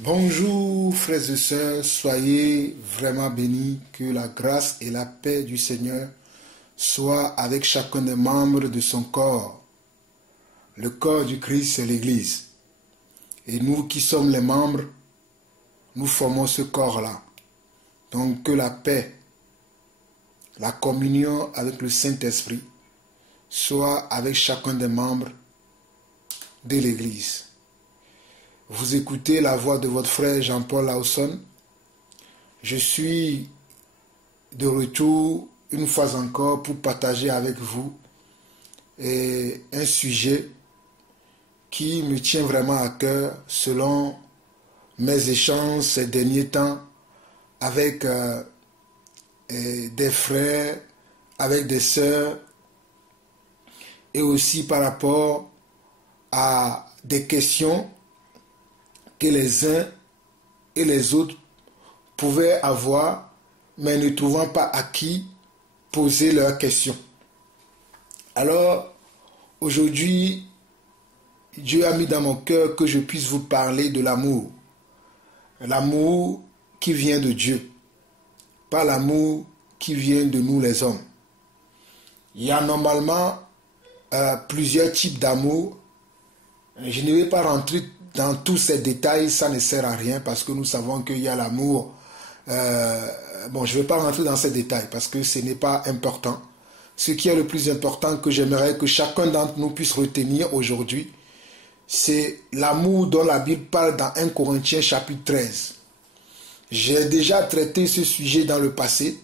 Bonjour frères et sœurs, soyez vraiment bénis, que la grâce et la paix du Seigneur soient avec chacun des membres de son corps. Le corps du Christ, c'est l'Église. Et nous qui sommes les membres, nous formons ce corps-là. Donc que la paix, la communion avec le Saint-Esprit soit avec chacun des membres de l'Église. Vous écoutez la voix de votre frère Jean-Paul Lawson. Je suis de retour une fois encore pour partager avec vous un sujet qui me tient vraiment à cœur selon mes échanges ces derniers temps avec des frères, avec des sœurs et aussi par rapport à des questions que les uns et les autres pouvaient avoir, mais ne trouvant pas à qui poser leurs questions. Alors, aujourd'hui, Dieu a mis dans mon cœur que je puisse vous parler de l'amour. L'amour qui vient de Dieu, pas l'amour qui vient de nous les hommes. Il y a normalement plusieurs types d'amour. Je ne vais pas rentrer dans tous ces détails, ça ne sert à rien parce que nous savons qu'il y a l'amour. Je ne vais pas rentrer dans ces détails parce que ce n'est pas important. Ce qui est le plus important que j'aimerais que chacun d'entre nous puisse retenir aujourd'hui, c'est l'amour dont la Bible parle dans 1 Corinthiens chapitre 13. J'ai déjà traité ce sujet dans le passé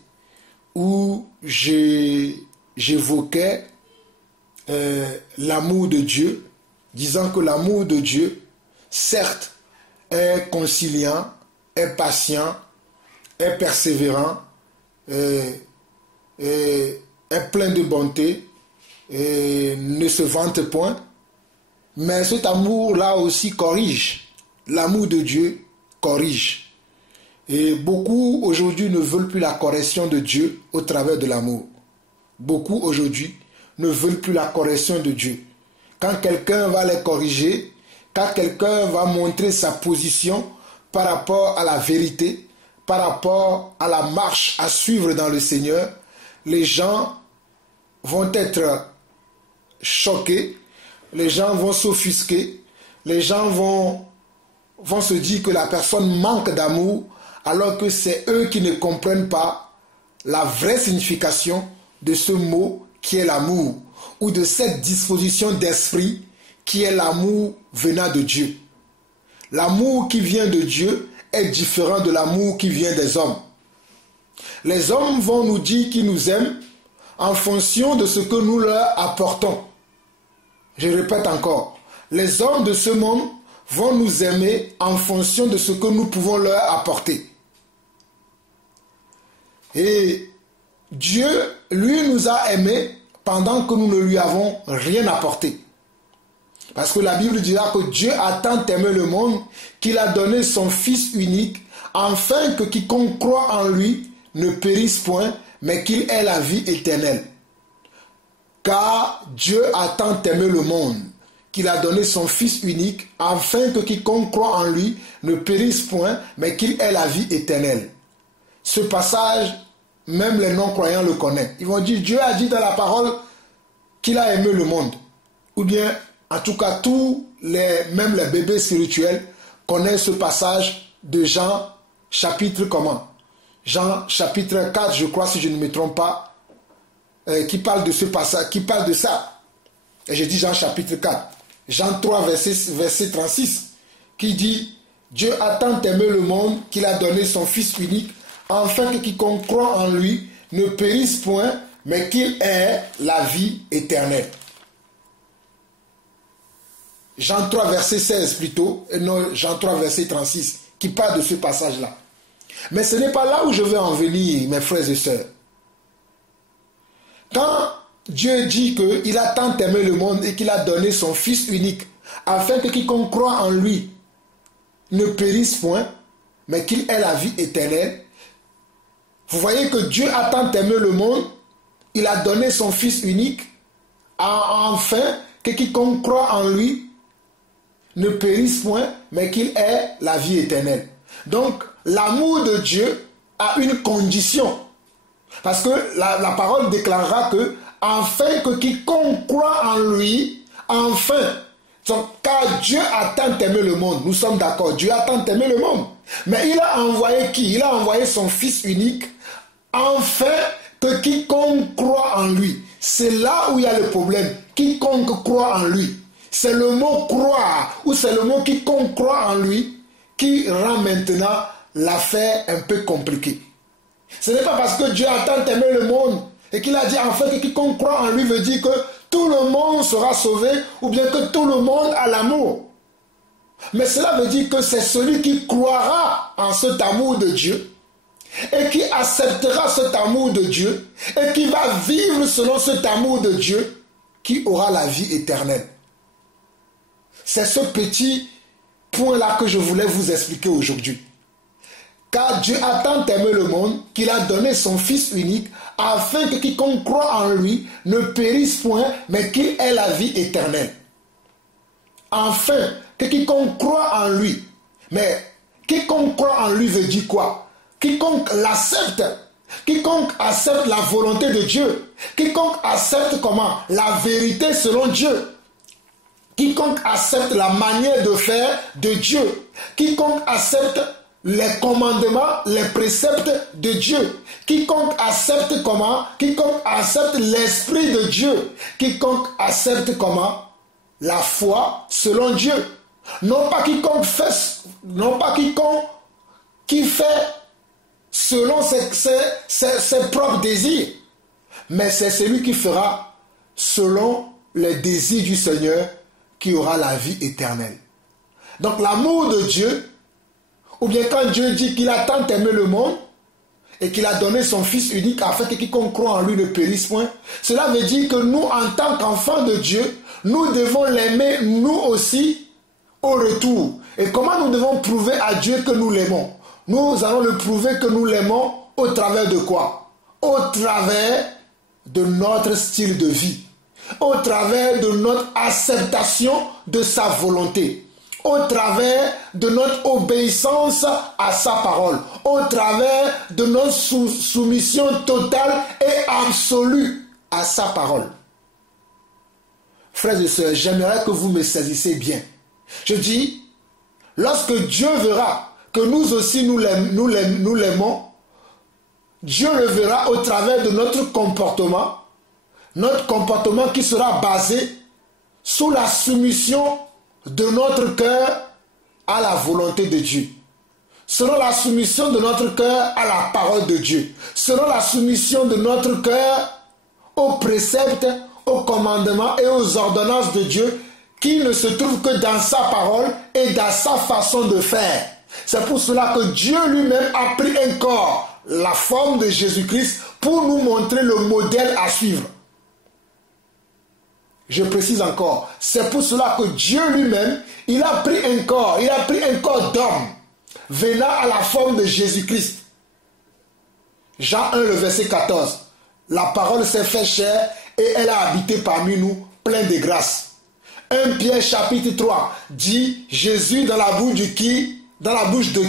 où j'évoquais l'amour de Dieu, disant que l'amour de Dieu, certes, est conciliant, est patient, est persévérant, est plein de bonté, et ne se vante point. Mais cet amour-là aussi corrige. L'amour de Dieu corrige. Et beaucoup aujourd'hui ne veulent plus la correction de Dieu au travers de l'amour. Beaucoup aujourd'hui ne veulent plus la correction de Dieu. Quand quelqu'un va les corriger, quand quelqu'un va montrer sa position par rapport à la vérité, par rapport à la marche à suivre dans le Seigneur, les gens vont être choqués, les gens vont s'offusquer, les gens vont se dire que la personne manque d'amour, alors que c'est eux qui ne comprennent pas la vraie signification de ce mot qui est l'amour, ou de cette disposition d'esprit qui est l'amour venant de Dieu. L'amour qui vient de Dieu est différent de l'amour qui vient des hommes. Les hommes vont nous dire qu'ils nous aiment en fonction de ce que nous leur apportons. Je répète encore, les hommes de ce monde vont nous aimer en fonction de ce que nous pouvons leur apporter. Et Dieu, lui, nous a aimés pendant que nous ne lui avons rien apporté. Parce que la Bible dira que Dieu a tant aimé le monde qu'il a donné son Fils unique afin que quiconque croit en lui ne périsse point, mais qu'il ait la vie éternelle. Car Dieu a tant aimé le monde qu'il a donné son Fils unique afin que quiconque croit en lui ne périsse point, mais qu'il ait la vie éternelle. Ce passage, même les non-croyants le connaissent. Ils vont dire, Dieu a dit dans la parole qu'il a aimé le monde. Ou bien, en tout cas, même les bébés spirituels connaissent ce passage de Jean, chapitre comment? Jean, chapitre 4, je crois, si je ne me trompe pas, qui parle de ce passage, qui parle de ça. Et je dis Jean, chapitre 4. Jean 3, verset 36, qui dit, Dieu a tant aimé le monde qu'il a donné son Fils unique, afin que quiconque croit en lui ne périsse point, mais qu'il ait la vie éternelle. Jean 3, verset 16 plutôt, et non Jean 3, verset 36, qui parle de ce passage-là. Mais ce n'est pas là où je veux en venir, mes frères et sœurs. Quand Dieu dit qu'il a tant aimé le monde et qu'il a donné son Fils unique, afin que quiconque croit en lui ne périsse point, mais qu'il ait la vie éternelle, vous voyez que Dieu a tant aimé le monde, il a donné son Fils unique, afin que quiconque croit en lui ne périsse point, mais qu'il ait la vie éternelle. Donc, l'amour de Dieu a une condition. Parce que la parole déclarera que, afin que quiconque croit en lui, enfin, car Dieu a tant aimé le monde, nous sommes d'accord, Dieu a tant aimé le monde. Mais il a envoyé qui? Il a envoyé son Fils unique, afin que quiconque croit en lui. C'est là où il y a le problème. Quiconque croit en lui. C'est le mot croire, ou c'est le mot quiconque croit en lui, qui rend maintenant l'affaire un peu compliquée. Ce n'est pas parce que Dieu a tant aimé le monde et qu'il a dit en fait que quiconque croit en lui veut dire que tout le monde sera sauvé ou bien que tout le monde a l'amour. Mais cela veut dire que c'est celui qui croira en cet amour de Dieu et qui acceptera cet amour de Dieu et qui va vivre selon cet amour de Dieu qui aura la vie éternelle. C'est ce petit point-là que je voulais vous expliquer aujourd'hui. Car Dieu a tant aimé le monde qu'il a donné son Fils unique afin que quiconque croit en lui ne périsse point, mais qu'il ait la vie éternelle. Enfin, que quiconque croit en lui. Mais quiconque croit en lui veut dire quoi? Quiconque l'accepte. Quiconque accepte la volonté de Dieu. Quiconque accepte comment? La vérité selon Dieu. Quiconque accepte la manière de faire de Dieu. Quiconque accepte les commandements, les préceptes de Dieu. Quiconque accepte comment? Quiconque accepte l'Esprit de Dieu. Quiconque accepte comment? La foi selon Dieu. Non pas quiconque qui fait selon ses propres désirs, mais c'est celui qui fera selon les désirs du Seigneur qui aura la vie éternelle. Donc l'amour de Dieu, ou bien quand Dieu dit qu'il a tant aimé le monde et qu'il a donné son Fils unique afin que quiconque croit en lui ne périsse point, cela veut dire que nous, en tant qu'enfants de Dieu, nous devons l'aimer nous aussi au retour. Et comment nous devons prouver à Dieu que nous l'aimons? Nous allons le prouver que nous l'aimons au travers de quoi? Au travers de notre style de vie, au travers de notre acceptation de sa volonté, au travers de notre obéissance à sa parole, au travers de notre soumission totale et absolue à sa parole. Frères et sœurs, j'aimerais que vous me saisissiez bien. Je dis, lorsque Dieu verra que nous aussi nous l'aimons, Dieu le verra au travers de notre comportement qui sera basé sous la soumission de notre cœur à la volonté de Dieu, selon la soumission de notre cœur à la parole de Dieu, selon la soumission de notre cœur aux préceptes, aux commandements et aux ordonnances de Dieu qui ne se trouvent que dans sa parole et dans sa façon de faire. C'est pour cela que Dieu lui-même a pris un corps, la forme de Jésus-Christ, pour nous montrer le modèle à suivre. Je précise encore, c'est pour cela que Dieu lui-même, il a pris un corps d'homme, venant à la forme de Jésus-Christ. Jean 1, le verset 14. La parole s'est fait chair et elle a habité parmi nous, plein de grâce. 1 Pierre chapitre 3 dit, Jésus dans la bouche de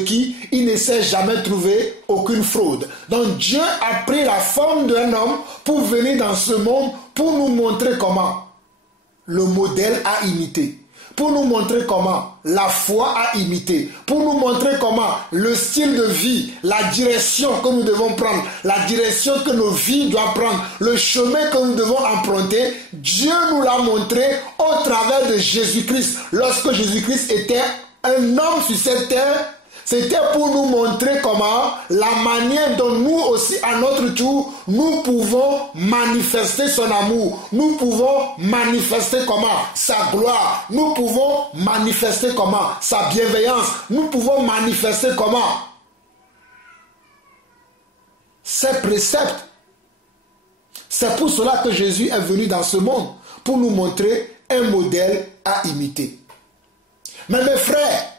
qui il ne s'est jamais trouvé aucune fraude. Donc Dieu a pris la forme d'un homme pour venir dans ce monde, pour nous montrer comment le modèle à imiter, pour nous montrer comment la foi à imiter, pour nous montrer comment le style de vie, la direction que nous devons prendre, la direction que nos vies doivent prendre, le chemin que nous devons emprunter, Dieu nous l'a montré au travers de Jésus-Christ. Lorsque Jésus-Christ était un homme sur cette terre, c'était pour nous montrer comment la manière dont nous aussi à notre tour, nous pouvons manifester son amour. Nous pouvons manifester comment sa gloire. Nous pouvons manifester comment sa bienveillance. Nous pouvons manifester comment ses préceptes. C'est pour cela que Jésus est venu dans ce monde, pour nous montrer un modèle à imiter. Mais mes frères,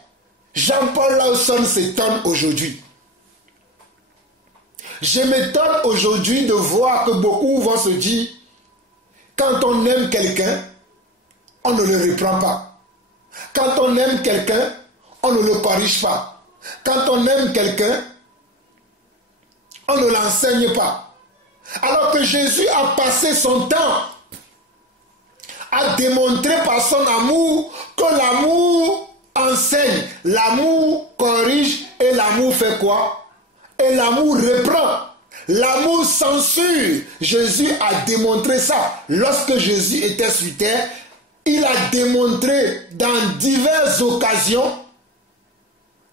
Jean-Paul Lawson s'étonne aujourd'hui. Je m'étonne aujourd'hui de voir que beaucoup vont se dire, quand on aime quelqu'un, on ne le reprend pas. Quand on aime quelqu'un, on ne le corrige pas. Quand on aime quelqu'un, on ne l'enseigne pas. Alors que Jésus a passé son temps à démontrer par son amour que l'amour enseigne, l'amour corrige et l'amour fait quoi? Et l'amour reprend. L'amour censure. Jésus a démontré ça. Lorsque Jésus était sur terre, il a démontré dans diverses occasions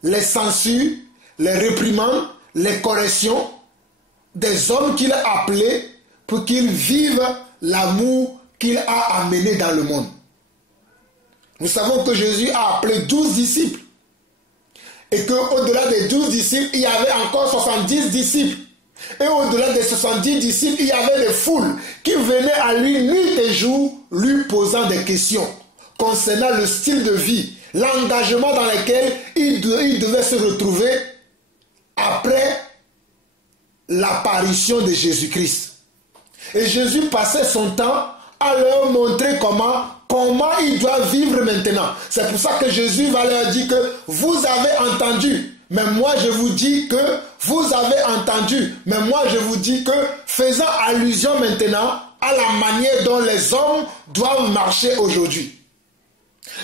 les censures, les réprimandes, les corrections des hommes qu'il a appelés pour qu'ils vivent l'amour qu'il a amené dans le monde. Nous savons que Jésus a appelé 12 disciples et qu'au-delà des 12 disciples, il y avait encore 70 disciples. Et au-delà des 70 disciples, il y avait des foules qui venaient à lui nuit et jour, lui posant des questions concernant le style de vie, l'engagement dans lequel il devait se retrouver après l'apparition de Jésus-Christ. Et Jésus passait son temps à leur montrer comment il doit vivre maintenant. C'est pour ça que Jésus va leur dire que vous avez entendu. Mais moi je vous dis que vous avez entendu. Mais moi je vous dis que faisant allusion maintenant à la manière dont les hommes doivent marcher aujourd'hui.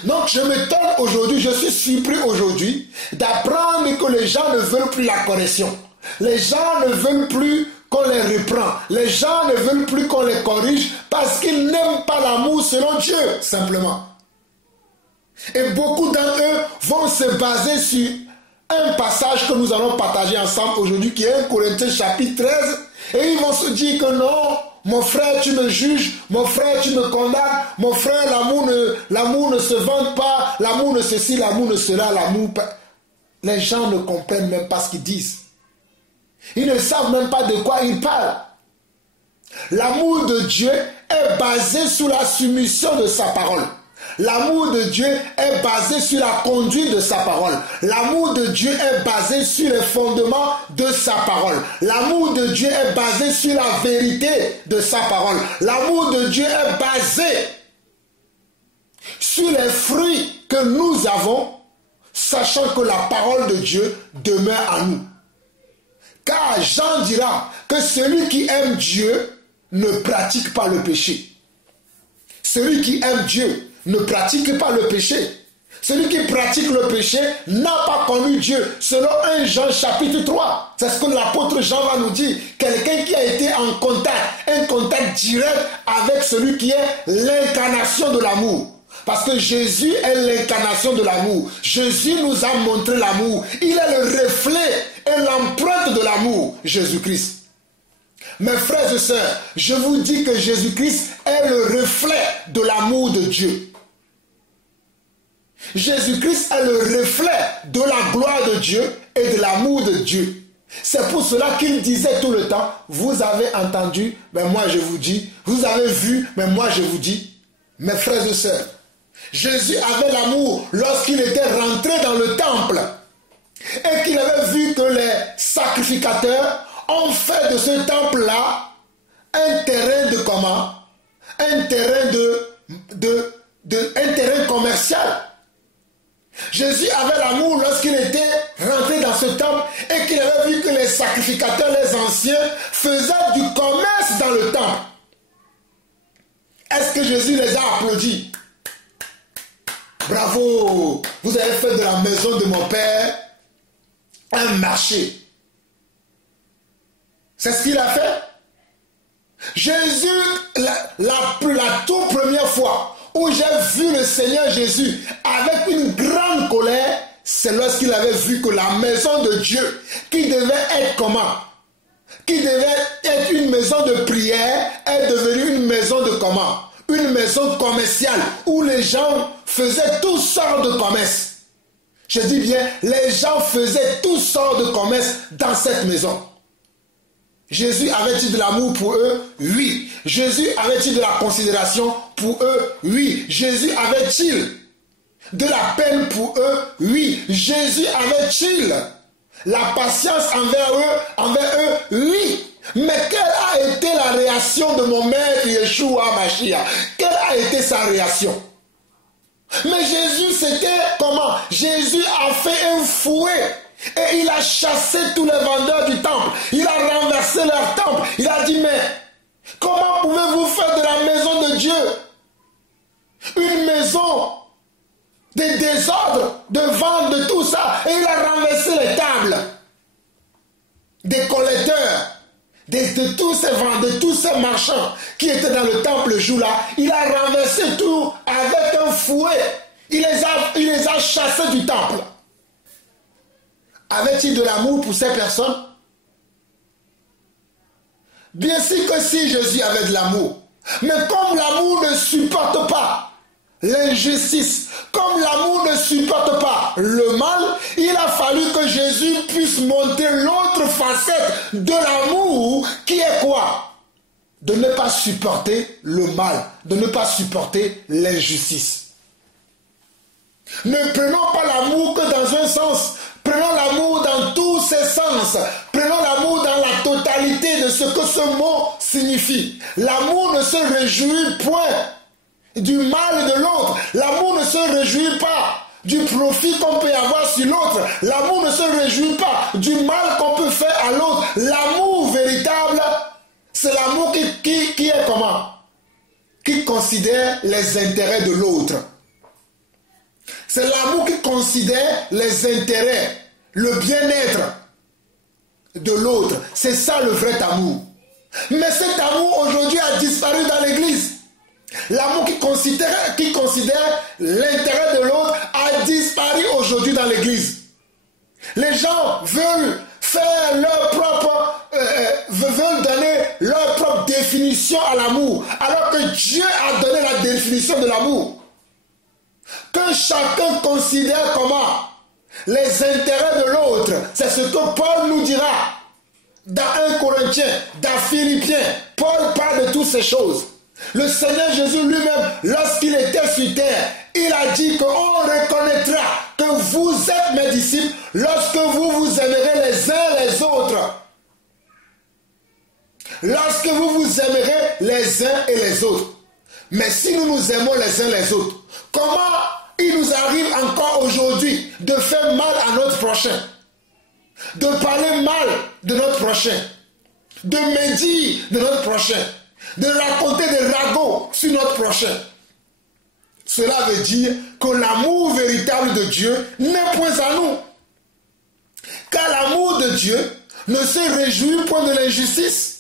Donc je m'étonne aujourd'hui, je suis surpris aujourd'hui d'apprendre que les gens ne veulent plus la correction. Les gens ne veulent plus qu'on les reprend. Les gens ne veulent plus qu'on les corrige parce qu'ils n'aiment pas l'amour selon Dieu, simplement. Et beaucoup d'entre eux vont se baser sur un passage que nous allons partager ensemble aujourd'hui, qui est 1 Corinthiens chapitre 13, et ils vont se dire que non, mon frère, tu me juges, mon frère, tu me condamnes, mon frère, l'amour ne se vante pas, l'amour ne ceci, l'amour ne cela, l'amour... Les gens ne comprennent même pas ce qu'ils disent. Ils ne savent même pas de quoi ils parlent. L'amour de Dieu est basé sur la soumission de sa parole. L'amour de Dieu est basé sur la conduite de sa parole. L'amour de Dieu est basé sur les fondements de sa parole. L'amour de Dieu est basé sur la vérité de sa parole. L'amour de Dieu est basé sur les fruits que nous avons, sachant que la parole de Dieu demeure en nous. Car Jean dira que celui qui aime Dieu ne pratique pas le péché. Celui qui aime Dieu ne pratique pas le péché. Celui qui pratique le péché n'a pas connu Dieu, selon 1 Jean chapitre 3. C'est ce que l'apôtre Jean va nous dire. Quelqu'un qui a été en contact, un contact direct avec celui qui est l'incarnation de l'amour. Parce que Jésus est l'incarnation de l'amour. Jésus nous a montré l'amour. Il est le reflet et l'empreinte de l'amour, Jésus-Christ. Mes frères et sœurs, je vous dis que Jésus-Christ est le reflet de l'amour de Dieu. Jésus-Christ est le reflet de la gloire de Dieu et de l'amour de Dieu. C'est pour cela qu'il disait tout le temps, vous avez entendu, mais moi je vous dis, vous avez vu, mais moi je vous dis, mes frères et sœurs, Jésus avait l'amour lorsqu'il était rentré dans le temple et qu'il avait vu que les sacrificateurs ont fait de ce temple-là un terrain de comment? Un terrain un terrain commercial. Jésus avait l'amour lorsqu'il était rentré dans ce temple et qu'il avait vu que les sacrificateurs, les anciens, faisaient du commerce dans le temple. Est-ce que Jésus les a applaudis? Bravo, vous avez fait de la maison de mon Père un marché. C'est ce qu'il a fait. Jésus, la toute première fois où j'ai vu le Seigneur Jésus avec une grande colère, c'est lorsqu'il avait vu que la maison de Dieu, qui devait être comment? Qui devait être une maison de prière, est devenue une maison de comment? Une maison commerciale où les gens faisaient toutes sortes de commerces. Je dis bien, les gens faisaient toutes sortes de commerces dans cette maison. Jésus avait-il de l'amour pour eux? Oui. Jésus avait-il de la considération pour eux? Oui. Jésus avait-il de la peine pour eux? Oui. Jésus avait-il la patience envers eux? Oui. Mais quelle a été la réaction de mon maître Yeshua Mashiach? Quelle a été sa réaction? Mais Jésus, c'était comment? Jésus a fait un fouet et il a chassé tous les vendeurs du temple. Il a renversé leur temple. Il a dit, mais comment pouvez-vous faire de la maison de Dieu une maison de désordre, de vente, de tout ça? Et il a renversé les tables des collecteurs, de tous ces vendeurs, de tous ces marchands qui étaient dans le temple le jour-là. Il a renversé tout avec un fouet. Il les a chassés du temple. Avait-il de l'amour pour ces personnes? Bien sûr que si Jésus avait de l'amour. Mais comme l'amour ne supporte pas l'injustice, comme l'amour ne supporte pas le mal, il a fallu que Jésus puisse montrer l'autre facette de l'amour qui est quoi? De ne pas supporter le mal, de ne pas supporter l'injustice. Ne prenons pas l'amour que dans un sens, prenons l'amour dans tous ses sens, prenons l'amour dans la totalité de ce que ce mot signifie. L'amour ne se réjouit point du mal de l'autre. L'amour ne se réjouit pas du profit qu'on peut avoir sur l'autre. L'amour ne se réjouit pas du mal qu'on peut faire à l'autre. L'amour véritable, c'est l'amour qui est comment? Qui considère les intérêts de l'autre. C'est l'amour qui considère les intérêts, le bien-être de l'autre. C'est ça le vrai amour. Mais cet amour aujourd'hui a disparu dans l'église. L'amour qui considère l'intérêt de l'autre a disparu aujourd'hui dans l'église. Les gens veulent faire veulent donner leur propre définition à l'amour, alors que Dieu a donné la définition de l'amour. Que chacun considère comment les intérêts de l'autre. C'est ce que Paul nous dira dans 1 Corinthiens, dans Philippiens. Paul parle de toutes ces choses. Le Seigneur Jésus lui-même, lorsqu'il était sur terre, il a dit qu'on reconnaîtra que vous êtes mes disciples lorsque vous vous aimerez les uns les autres. Lorsque vous vous aimerez les uns et les autres. Mais si nous nous aimons les uns les autres, comment il nous arrive encore aujourd'hui de faire mal à notre prochain, de parler mal de notre prochain, de médire de notre prochain, de raconter des ragots sur notre prochain? Cela veut dire que l'amour véritable de Dieu n'est point à nous. Car l'amour de Dieu ne se réjouit point de l'injustice.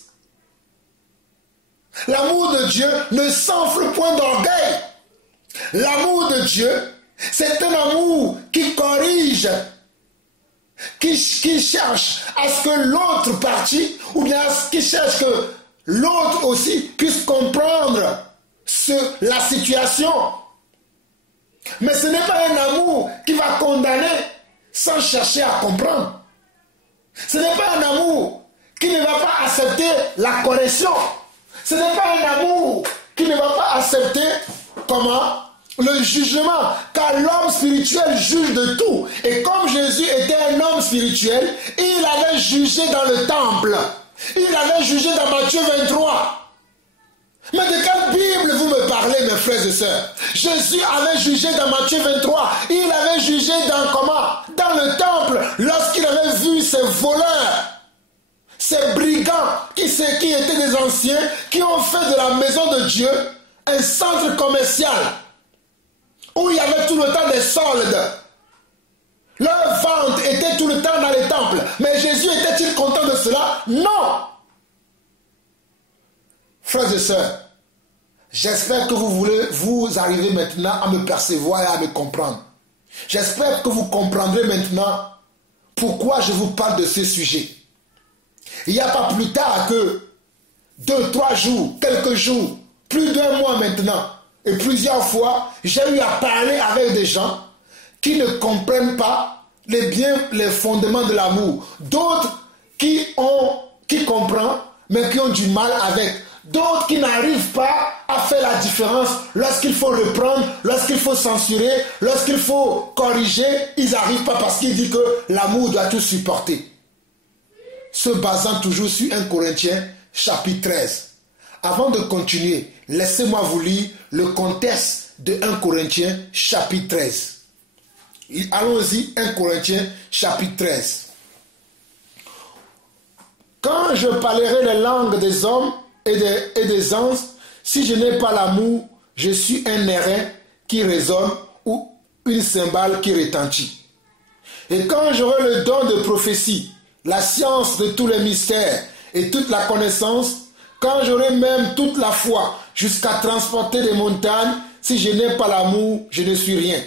L'amour de Dieu ne s'enfle point d'orgueil. L'amour de Dieu, c'est un amour qui corrige, qui cherche à ce que l'autre partie, ou bien qui cherche que l'autre aussi puisse comprendre la situation. Mais ce n'est pas un amour qui va condamner sans chercher à comprendre. Ce n'est pas un amour qui ne va pas accepter la correction. Ce n'est pas un amour qui ne va pas accepter comment? Le jugement. Car l'homme spirituel juge de tout. Et comme Jésus était un homme spirituel, il avait jugé dans le temple. Il avait jugé dans Matthieu 23. Mais de quelle Bible vous me parlez, mes frères et sœurs? Jésus avait jugé dans Matthieu 23. Il avait jugé dans comment? Dans le temple, lorsqu'il avait vu ces voleurs, ces brigands qui étaient des anciens, qui ont fait de la maison de Dieu un centre commercial où il y avait tout le temps des soldes. Leur vente était tout le temps dans les temples. Mais Jésus était-il content de cela? Non! Frères et sœurs, j'espère que vous arrivez maintenant à me percevoir et à me comprendre. J'espère que vous comprendrez maintenant pourquoi je vous parle de ce sujet. Il n'y a pas plus tard que 2, 3 jours, quelques jours, plus d'1 mois maintenant, et plusieurs fois, j'ai eu à parler avec des gens qui ne comprennent pas les fondements de l'amour. D'autres qui comprennent, mais qui ont du mal avec. D'autres qui n'arrivent pas à faire la différence lorsqu'il faut reprendre, lorsqu'il faut censurer, lorsqu'il faut corriger. Ils n'arrivent pas parce qu'ils disent que l'amour doit tout supporter. Se basant toujours sur 1 Corinthiens chapitre 13. Avant de continuer, laissez-moi vous lire le contexte de 1 Corinthiens chapitre 13. Allons-y, 1 Corinthiens chapitre 13. Quand je parlerai les langues des hommes et des anges, si je n'ai pas l'amour, je suis un airain qui résonne ou une cymbale qui retentit. Et quand j'aurai le don de prophétie, la science de tous les mystères et toute la connaissance, quand j'aurai même toute la foi jusqu'à transporter des montagnes, si je n'ai pas l'amour, je ne suis rien.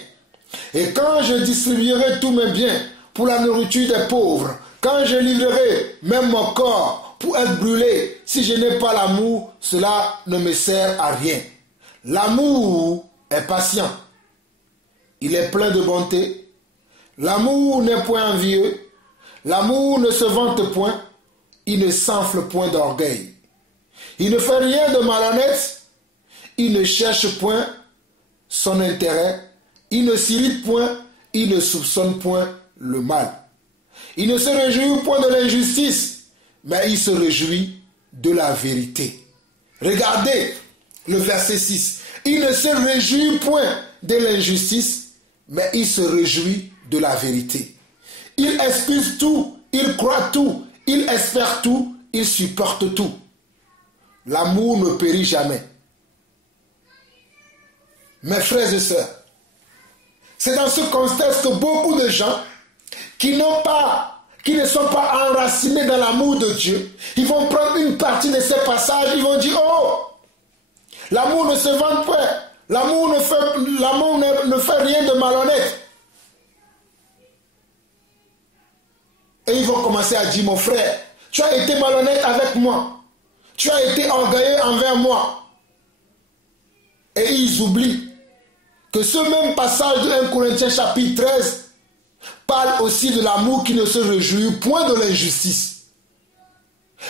Et quand je distribuerai tous mes biens pour la nourriture des pauvres, quand je livrerai même mon corps pour être brûlé, si je n'ai pas l'amour, cela ne me sert à rien. L'amour est patient. Il est plein de bonté. L'amour n'est point envieux. L'amour ne se vante point. Il ne s'enfle point d'orgueil. Il ne fait rien de malhonnête. Il ne cherche point son intérêt. Il ne s'irrite point. Il ne soupçonne point le mal. Il ne se réjouit point de l'injustice, mais il se réjouit de la vérité. Regardez le verset 6. Il ne se réjouit point de l'injustice, mais il se réjouit de la vérité. Il excuse tout, il croit tout, il espère tout, il supporte tout. L'amour ne périt jamais. Mes frères et sœurs, c'est dans ce contexte que beaucoup de gens qui ne sont pas enracinés dans l'amour de Dieu, ils vont prendre une partie de ces passages, ils vont dire, oh, l'amour ne se vante point, l'amour ne fait rien de malhonnête. Et ils vont commencer à dire, mon frère, tu as été malhonnête avec moi, tu as été orgueilleux envers moi. Et ils oublient que ce même passage de 1 Corinthiens chapitre 13 parle aussi de l'amour qui ne se réjouit point de l'injustice.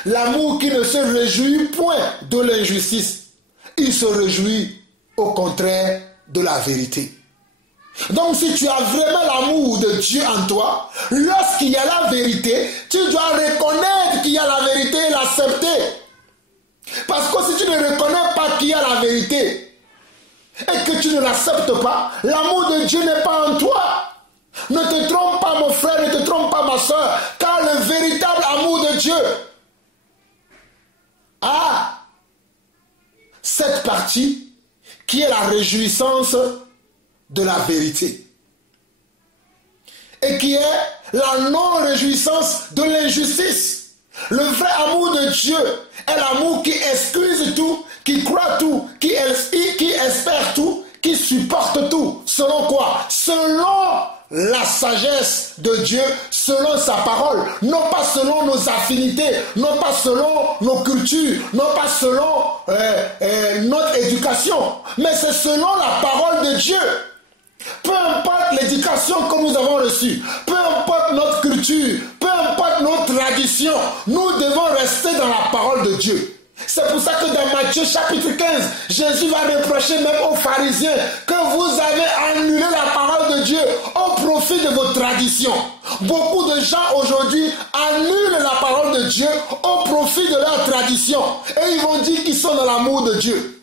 L'amour qui ne se réjouit point de l'injustice. Il se réjouit au contraire de la vérité. Donc si tu as vraiment l'amour de Dieu en toi, lorsqu'il y a la vérité, tu dois reconnaître qu'il y a la vérité et l'accepter. Parce que si tu ne reconnais pas qu'il y a la vérité et que tu ne l'acceptes pas, l'amour de Dieu n'est pas en toi. Ne te trompe pas mon frère, ne te trompe pas ma soeur, car le véritable amour de Dieu a cette partie qui est la réjouissance de la vérité et qui est la non-réjouissance de l'injustice. Le vrai amour de Dieu est l'amour qui excuse tout, qui croit tout, qui espère tout, qui supporte tout. Selon quoi? Selon la sagesse de Dieu, selon sa parole, non pas selon nos affinités, non pas selon nos cultures, non pas selon notre éducation, mais c'est selon la parole de Dieu. Peu importe l'éducation que nous avons reçue, peu importe notre culture, peu importe notre tradition, nous devons rester dans la parole de Dieu. C'est pour ça que dans Matthieu chapitre 15, Jésus va reprocher même aux pharisiens que vous avez annulé la parole de Dieu au profit de vos traditions. Beaucoup de gens aujourd'hui annulent la parole de Dieu au profit de leur tradition. Et ils vont dire qu'ils sont dans l'amour de Dieu.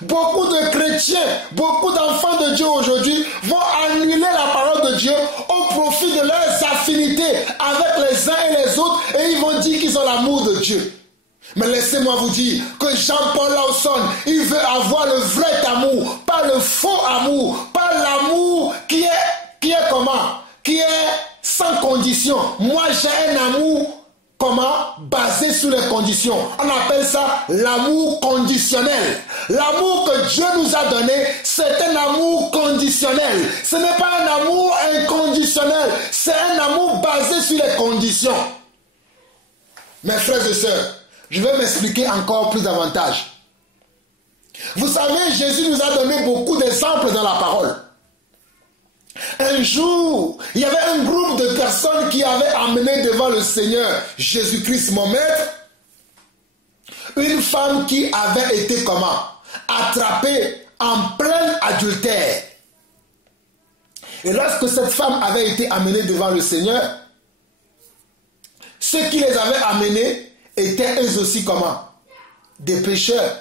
Beaucoup de chrétiens, beaucoup d'enfants de Dieu aujourd'hui vont annuler la parole de Dieu au profit de leurs affinités avec les uns et les autres et ils vont dire qu'ils ont l'amour de Dieu. Mais laissez-moi vous dire que Jean-Paul Lawson, il veut avoir le vrai amour, pas le faux amour, pas l'amour qui est comment? Qui est sans condition. Moi j'ai un amour comment? Basé sur les conditions. On appelle ça l'amour conditionnel. L'amour que Dieu nous a donné, c'est un amour conditionnel. Ce n'est pas un amour inconditionnel, c'est un amour basé sur les conditions. Mes frères et sœurs, je vais m'expliquer encore plus davantage. Vous savez, Jésus nous a donné beaucoup d'exemples dans la parole. Un jour, il y avait un groupe de personnes qui avaient amené devant le Seigneur Jésus-Christ, mon maître, une femme qui avait été comment? Attrapée en plein adultère. Et lorsque cette femme avait été amenée devant le Seigneur, ceux qui les avaient amenés étaient eux aussi comment? Des pécheurs.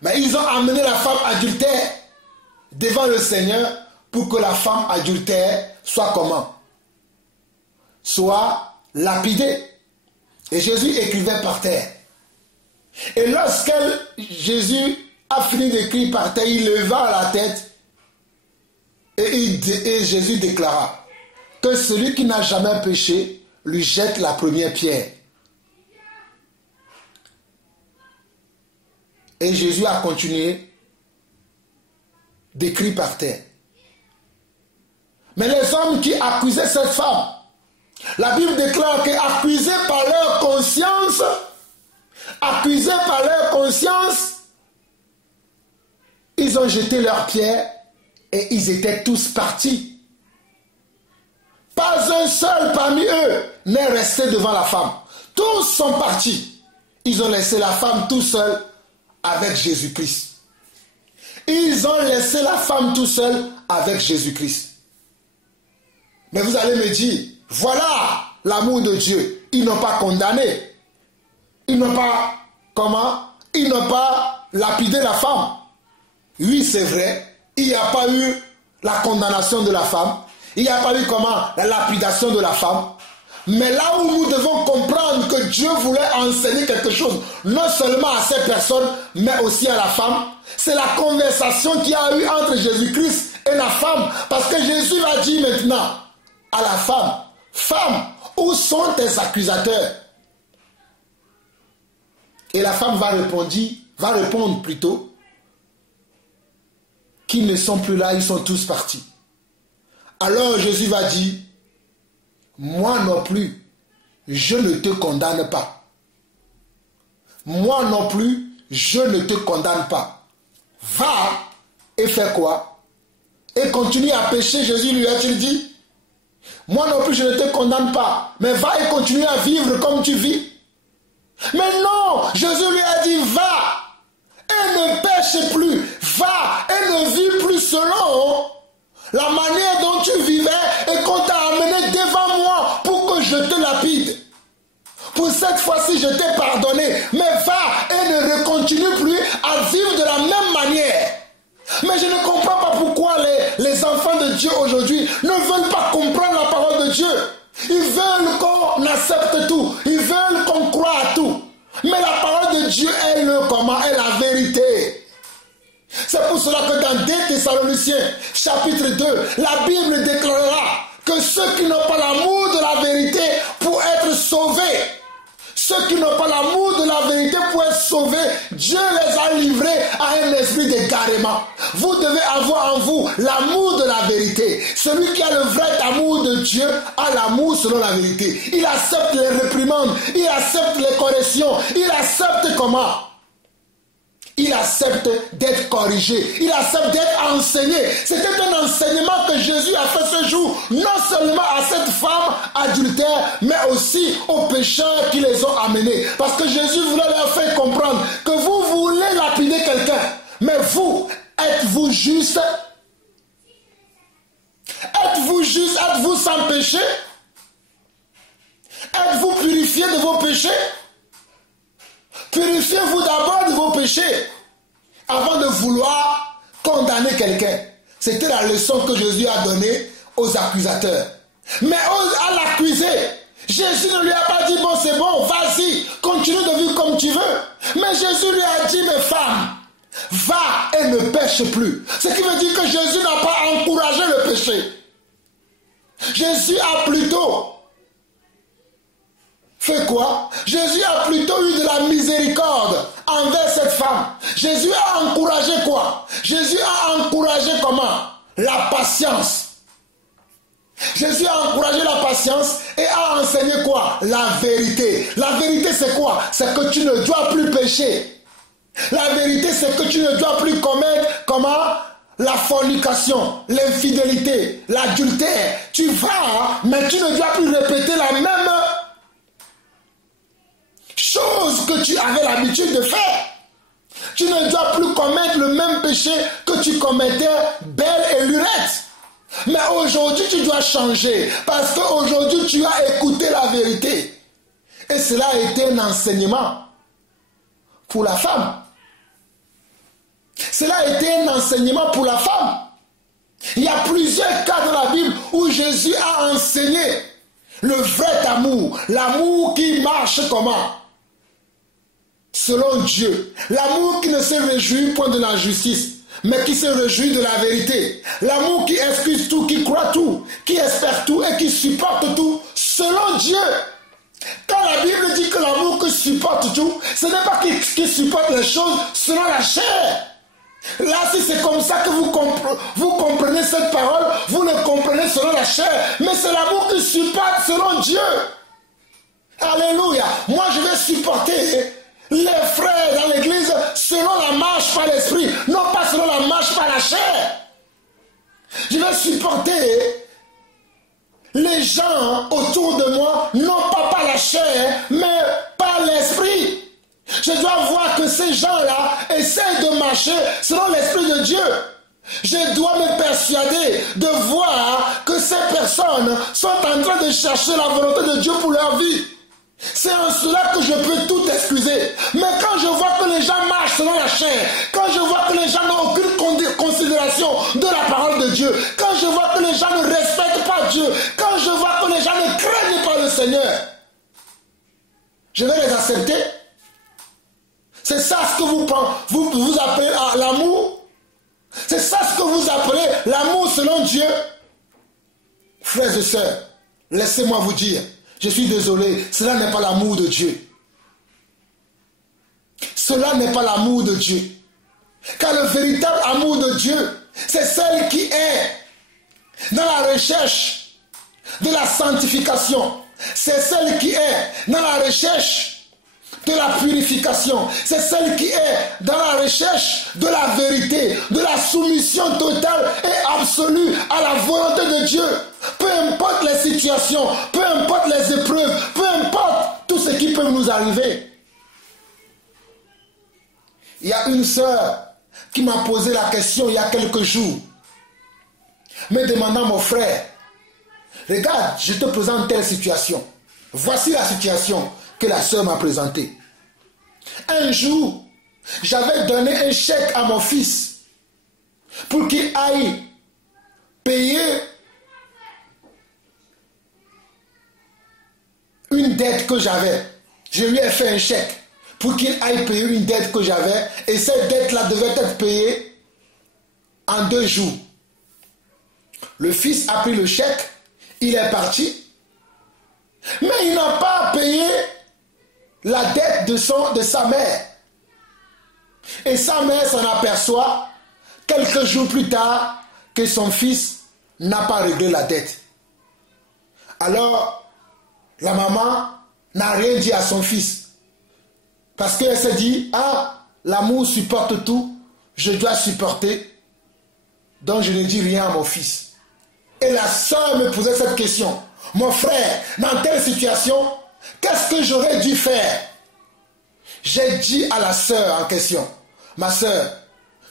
Mais ils ont amené la femme adultère devant le Seigneur pour que la femme adultère soit comment? Soit lapidée. Et Jésus écrivait par terre. Et lorsque Jésus a fini d'écrire par terre, il leva la tête et Jésus déclara que celui qui n'a jamais péché lui jette la première pierre. Et Jésus a continué d'écrire par terre. Mais les hommes qui accusaient cette femme, la Bible déclare qu'accusés par leur conscience, ils ont jeté leurs pierres et ils étaient tous partis. Pas un seul parmi eux n'est resté devant la femme. Tous sont partis. Ils ont laissé la femme tout seule avec Jésus-Christ. Ils ont laissé la femme tout seule avec Jésus-Christ. Mais vous allez me dire, voilà l'amour de Dieu. Ils n'ont pas condamné. Ils n'ont pas, ils n'ont pas lapidé la femme. Oui, c'est vrai, il n'y a pas eu la condamnation de la femme. Il n'y a pas eu la lapidation de la femme. Mais là où nous devons comprendre que Dieu voulait enseigner quelque chose, non seulement à ces personnes, mais aussi à la femme, c'est la conversation qu'il y a eu entre Jésus-Christ et la femme. Parce que Jésus va dire maintenant à la femme, « Femme, où sont tes accusateurs ?» Et la femme va répondre plutôt qu'ils ne sont plus là, ils sont tous partis. Alors Jésus va dire, moi non plus, je ne te condamne pas. Moi non plus, je ne te condamne pas. Va et fais quoi? Et continue à pécher. Jésus lui a-t-il dit, moi non plus, je ne te condamne pas, mais va et continue à vivre comme tu vis. Mais non, Jésus lui a dit, va et ne pêche plus, va et ne vis plus selon la manière dont tu vivais et qu'on t'a amené devant moi pour que je te lapide. Pour cette fois-ci, je t'ai pardonné, mais va et ne continue plus à vivre de la même manière. Mais je ne comprends pas pourquoi les enfants de Dieu aujourd'hui ne veulent pas comprendre la parole de Dieu. Ils veulent qu'on accepte tout. Ils veulent qu'on croie à tout. Mais la parole de Dieu est la vérité. C'est pour cela que dans 2 Thessaloniciens, chapitre 2, la Bible déclarera que ceux qui n'ont pas l'amour de la vérité pour être sauvés, ceux qui n'ont pas l'amour de la vérité pour être sauvés, Dieu les a livrés à un esprit d'égarement. Vous devez avoir en vous l'amour de la vérité. Celui qui a le vrai amour de Dieu a l'amour selon la vérité. Il accepte les réprimandes, il accepte les corrections, il accepte comment? Il accepte d'être corrigé, il accepte d'être enseigné. C'était un enseignement que Jésus a fait ce jour, non seulement à cette femme adultère, mais aussi aux pécheurs qui les ont amenés. Parce que Jésus voulait leur faire comprendre que vous voulez lapider quelqu'un, mais vous, êtes-vous juste? Êtes-vous juste? Êtes-vous sans péché? Êtes-vous purifié de vos péchés? Purifiez-vous d'abord de vos péchés avant de vouloir condamner quelqu'un. C'était la leçon que Jésus a donnée aux accusateurs. Mais à l'accuser, Jésus ne lui a pas dit, bon c'est bon, vas-y, continue de vivre comme tu veux. Mais Jésus lui a dit, mais femme, va et ne pêche plus. Ce qui veut dire que Jésus n'a pas encouragé le péché. Jésus a plutôt fait quoi? Jésus a plutôt eu de la miséricorde envers cette femme. Jésus a encouragé quoi? Jésus a encouragé comment? La patience. Jésus a encouragé la patience et a enseigné quoi? La vérité. La vérité c'est quoi? C'est que tu ne dois plus pécher. La vérité c'est que tu ne dois plus commettre comment? La fornication, l'infidélité, l'adultère. Tu vas, mais tu ne dois plus répéter la même chose que tu avais l'habitude de faire. Tu ne dois plus commettre le même péché que tu commettais belle et lurette. Mais aujourd'hui tu dois changer parce qu'aujourd'hui tu as écouté la vérité. Et cela a été un enseignement pour la femme. Cela a été un enseignement pour la femme. Il y a plusieurs cas dans la Bible où Jésus a enseigné le vrai amour. L'amour qui marche comment? Selon Dieu. L'amour qui ne se réjouit point de la justice, mais qui se réjouit de la vérité. L'amour qui excuse tout, qui croit tout, qui espère tout et qui supporte tout, selon Dieu. Quand la Bible dit que l'amour qui supporte tout, ce n'est pas qui supporte les choses selon la chair. Là, si c'est comme ça que vous comprenez cette parole, vous le comprenez selon la chair, mais c'est l'amour qui supporte selon Dieu. Alléluia. Moi, je vais supporter les frères dans l'église selon la marche par l'esprit, non pas selon la marche par la chair. Je vais supporter les gens autour de moi, non pas par la chair, mais par l'esprit. Je dois voir que ces gens-là essayent de marcher selon l'esprit de Dieu. Je dois me persuader de voir que ces personnes sont en train de chercher la volonté de Dieu pour leur vie. C'est en cela que je peux tout excuser. Mais quand je vois que les gens marchent selon la chair, quand je vois que les gens n'ont aucune considération de la parole de Dieu, quand je vois que les gens ne respectent pas Dieu, quand je vois que les gens ne craignent pas le Seigneur, je vais les accepter. C'est ça ce que vous appelez l'amour. C'est ça ce que vous appelez l'amour selon Dieu. Frères et sœurs, laissez-moi vous dire, je suis désolé, cela n'est pas l'amour de Dieu. Cela n'est pas l'amour de Dieu. Car le véritable amour de Dieu, c'est celle qui est dans la recherche de la sanctification. C'est celle qui est dans la recherche de la purification. C'est celle qui est dans la recherche de la vérité, de la soumission totale et absolue à la volonté de Dieu. Peu importe les situations, peu importe les épreuves, peu importe tout ce qui peut nous arriver. Il y a une sœur qui m'a posé la question il y a quelques jours, me demandant, mon frère, regarde, je te présente telle situation. Voici la situation que la sœur m'a présentée. Un jour, j'avais donné un chèque à mon fils pour qu'il aille payer une dette que j'avais. Je lui ai fait un chèque pour qu'il aille payer une dette que j'avais et cette dette-là devait être payée en 2 jours. Le fils a pris le chèque, il est parti, mais il n'a pas payé la dette de sa mère. Et sa mère s'en aperçoit quelques jours plus tard que son fils n'a pas réglé la dette. Alors, la maman n'a rien dit à son fils. Parce qu'elle s'est dit, ah, l'amour supporte tout, je dois supporter. Donc je ne dis rien à mon fils. Et la sœur me posait cette question. Mon frère, dans telle situation, qu'est-ce que j'aurais dû faire? J'ai dit à la sœur en question, ma sœur,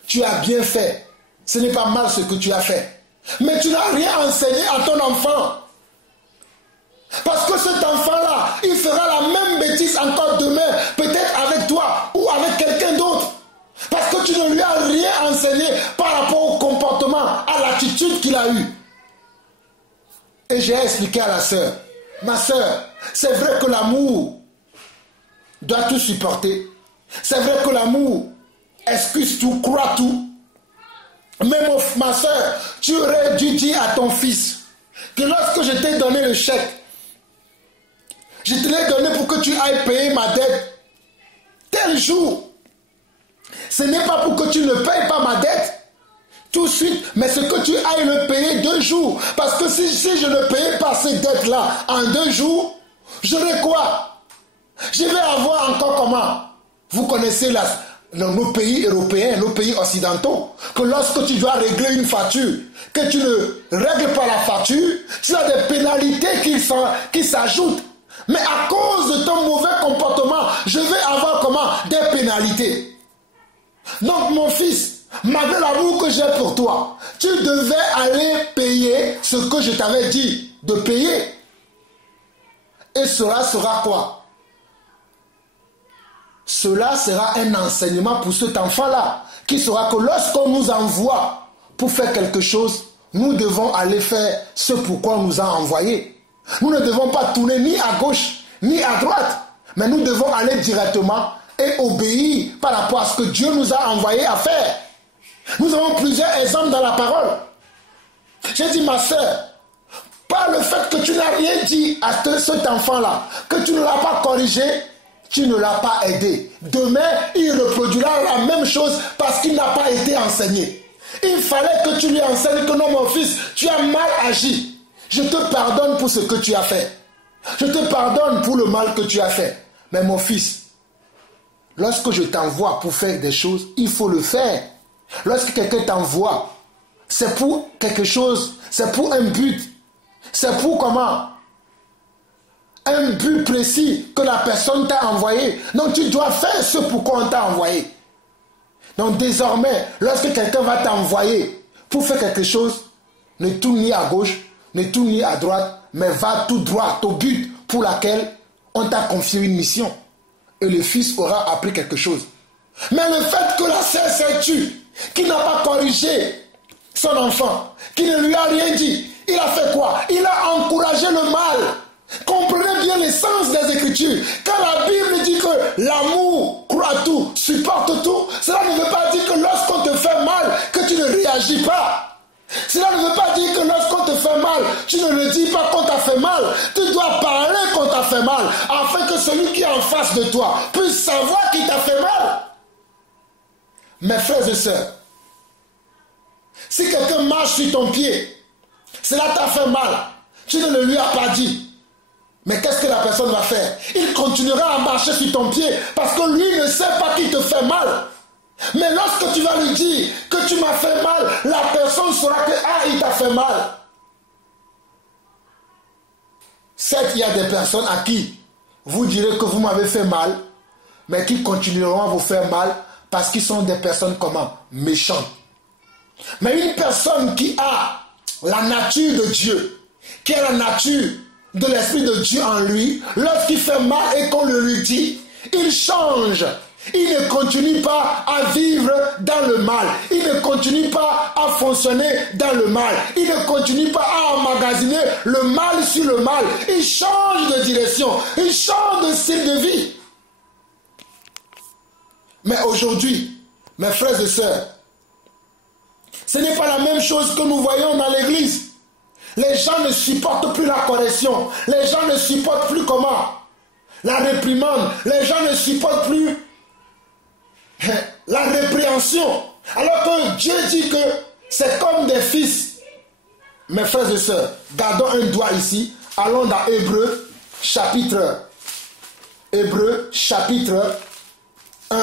tu as bien fait. Ce n'est pas mal ce que tu as fait. Mais tu n'as rien enseigné à ton enfant. Parce que cet enfant-là, il fera la même bêtise encore demain, peut-être avec toi ou avec quelqu'un d'autre. Parce que tu ne lui as rien enseigné par rapport au comportement, à l'attitude qu'il a eue. Et j'ai expliqué à la sœur, ma sœur, c'est vrai que l'amour doit tout supporter. C'est vrai que l'amour excuse tout, croit tout. Mais ma sœur, tu aurais dû dire à ton fils que lorsque je t'ai donné le chèque, je te l'ai donné pour que tu ailles payer ma dette tel jour. Ce n'est pas pour que tu ne payes pas ma dette tout de suite, mais c'est que tu ailles le payer 2 jours. Parce que si je ne payais pas cette dette-là en 2 jours, j'aurais quoi? Je vais avoir encore comment? Vous connaissez nos pays européens, nos pays occidentaux, que lorsque tu dois régler une facture, que tu ne règles pas la facture, tu as des pénalités qui s'ajoutent. Mais à cause de ton mauvais comportement, je vais avoir comment? Des pénalités. Donc mon fils, malgré l'amour que j'ai pour toi, tu devais aller payer ce que je t'avais dit de payer. Et cela sera quoi? cela sera un enseignement pour cet enfant-là, qui saura que lorsqu'on nous envoie pour faire quelque chose, nous devons aller faire ce pourquoi on nous a envoyés. Nous ne devons pas tourner ni à gauche, ni à droite, mais nous devons aller directement et obéir par rapport à ce que Dieu nous a envoyé à faire. Nous avons plusieurs exemples dans la parole. J'ai dit, ma soeur, par le fait que tu n'as rien dit à cet enfant-là, que tu ne l'as pas corrigé, tu ne l'as pas aidé. Demain, il reproduira la même chose parce qu'il n'a pas été enseigné. Il fallait que tu lui enseignes que non, mon fils, tu as mal agi. Je te pardonne pour ce que tu as fait. Je te pardonne pour le mal que tu as fait. Mais mon fils, lorsque je t'envoie pour faire des choses, il faut le faire. Lorsque quelqu'un t'envoie, c'est pour quelque chose, c'est pour un but. C'est pour comment? Un but précis que la personne t'a envoyé. Donc tu dois faire ce pourquoi on t'a envoyé. Donc désormais, lorsque quelqu'un va t'envoyer pour faire quelque chose, ne tourne ni à gauche, ne tourne ni à droite, mais va tout droit au but pour laquelle on t'a confié une mission. Et le fils aura appris quelque chose. Mais le fait que la sœur s'est tue, qui n'a pas corrigé son enfant, qui ne lui a rien dit, il a fait quoi? Il a encouragé le mal. Comprenez bien l'essence des Écritures. Quand la Bible dit que l'amour croit tout, supporte tout, cela ne veut pas dire que lorsqu'on te fait mal, que tu ne réagis pas. Cela ne veut pas dire que lorsqu'on te fait mal, tu ne le dis pas qu'on t'a fait mal. Tu dois parler qu'on t'a fait mal, afin que celui qui est en face de toi puisse savoir qu'il t'a fait mal. Mes frères et sœurs, si quelqu'un marche sur ton pied, cela t'a fait mal, tu ne le lui as pas dit. Mais qu'est-ce que la personne va faire? Il continuera à marcher sur ton pied parce que lui ne sait pas qu'il te fait mal. Mais lorsque tu vas lui dire que tu m'as fait mal, la personne saura que il t'a fait mal. Certes, il y a des personnes à qui vous direz que vous m'avez fait mal, mais qui continueront à vous faire mal parce qu'ils sont des personnes comment? Méchantes. Mais une personne qui a la nature de Dieu, qui a la nature de l'Esprit de Dieu en lui, lorsqu'il fait mal et qu'on le lui dit, il change. Il ne continue pas à vivre dans le mal. Il ne continue pas à fonctionner dans le mal. Il ne continue pas à emmagasiner le mal sur le mal. Il change de direction. Il change de style de vie. Mais aujourd'hui, mes frères et sœurs, ce n'est pas la même chose que nous voyons dans l'église. Les gens ne supportent plus la correction. Les gens ne supportent plus comment? La réprimande. Les gens ne supportent plus la répréhension. Alors que Dieu dit que c'est comme des fils. Mes frères et sœurs, gardons un doigt ici. Allons dans Hébreux chapitre 1. Hébreux chapitre 1,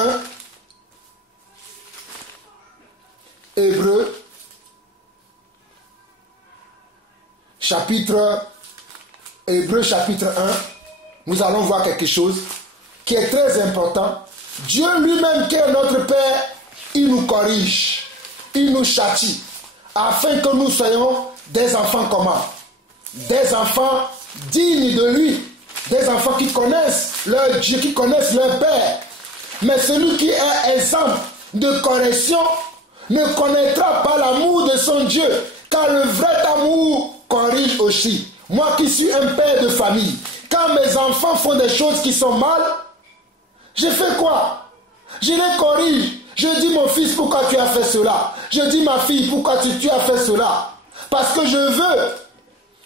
nous allons voir quelque chose qui est très important. Dieu lui-même qui est notre Père, il nous corrige, il nous châtie, afin que nous soyons des enfants comment? Des enfants dignes de lui, des enfants qui connaissent leur Dieu, qui connaissent leur Père. Mais celui qui est exempt de correction ne connaîtra pas l'amour de son Dieu, car le vrai amour corrige aussi. Moi qui suis un père de famille, quand mes enfants font des choses qui sont mal, je fais quoi? Je les corrige. Je dis mon fils, pourquoi tu as fait cela? Je dis ma fille, pourquoi tu as fait cela? Parce que je veux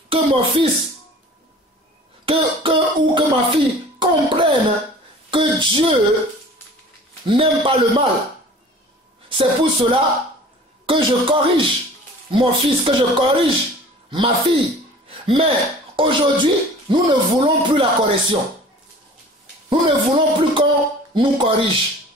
que mon fils ou que ma fille comprenne que Dieu n'aime pas le mal. C'est pour cela que je corrige mon fils, que je corrige ma fille. Mais aujourd'hui, nous ne voulons plus la correction. Nous ne voulons plus qu'on nous corrige.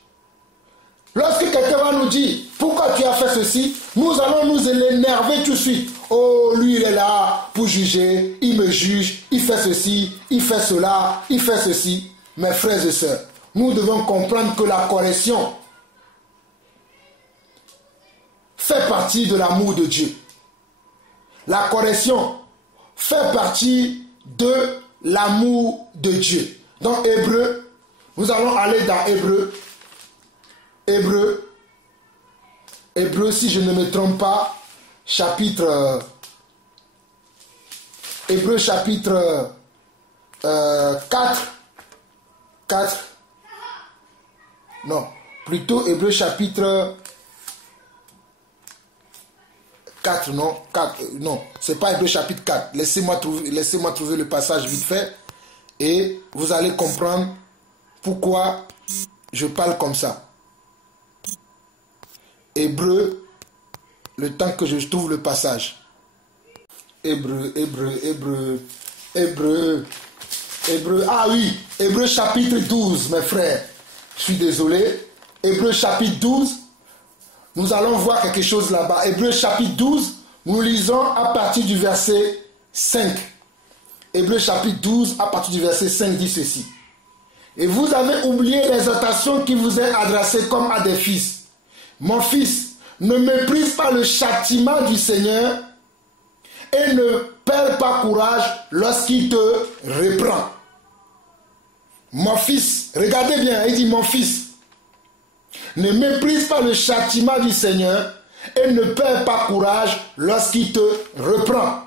Lorsque quelqu'un va nous dire pourquoi tu as fait ceci, nous allons nous énerver tout de suite. Oh, lui il est là pour juger, il me juge, il fait ceci, il fait cela, il fait ceci. Mes frères et sœurs, nous devons comprendre que la correction fait partie de l'amour de Dieu. La correction fait partie de l'amour de Dieu. Dans Hébreux, Nous allons aller dans Hébreu. Hébreu, si je ne me trompe pas, Hébreu chapitre 4. Non, plutôt Hébreu chapitre 4, non, 4, non, c'est pas Hébreu chapitre 4. Laissez-moi trouver le passage vite fait et vous allez comprendre pourquoi je parle comme ça. Hébreu, le temps que je trouve le passage. Hébreu. Ah oui, Hébreu chapitre 12, mes frères. Je suis désolé. Hébreu chapitre 12. Nous allons voir quelque chose là-bas. Hébreu chapitre 12, nous lisons à partir du verset 5. Hébreu chapitre 12, à partir du verset 5 dit ceci. Et vous avez oublié l'exhortation qui vous est adressée comme à des fils. Mon fils, ne méprise pas le châtiment du Seigneur et ne perds pas courage lorsqu'il te reprend. Mon fils, regardez bien, il dit mon fils. Ne méprise pas le châtiment du Seigneur et ne perds pas courage lorsqu'il te reprend.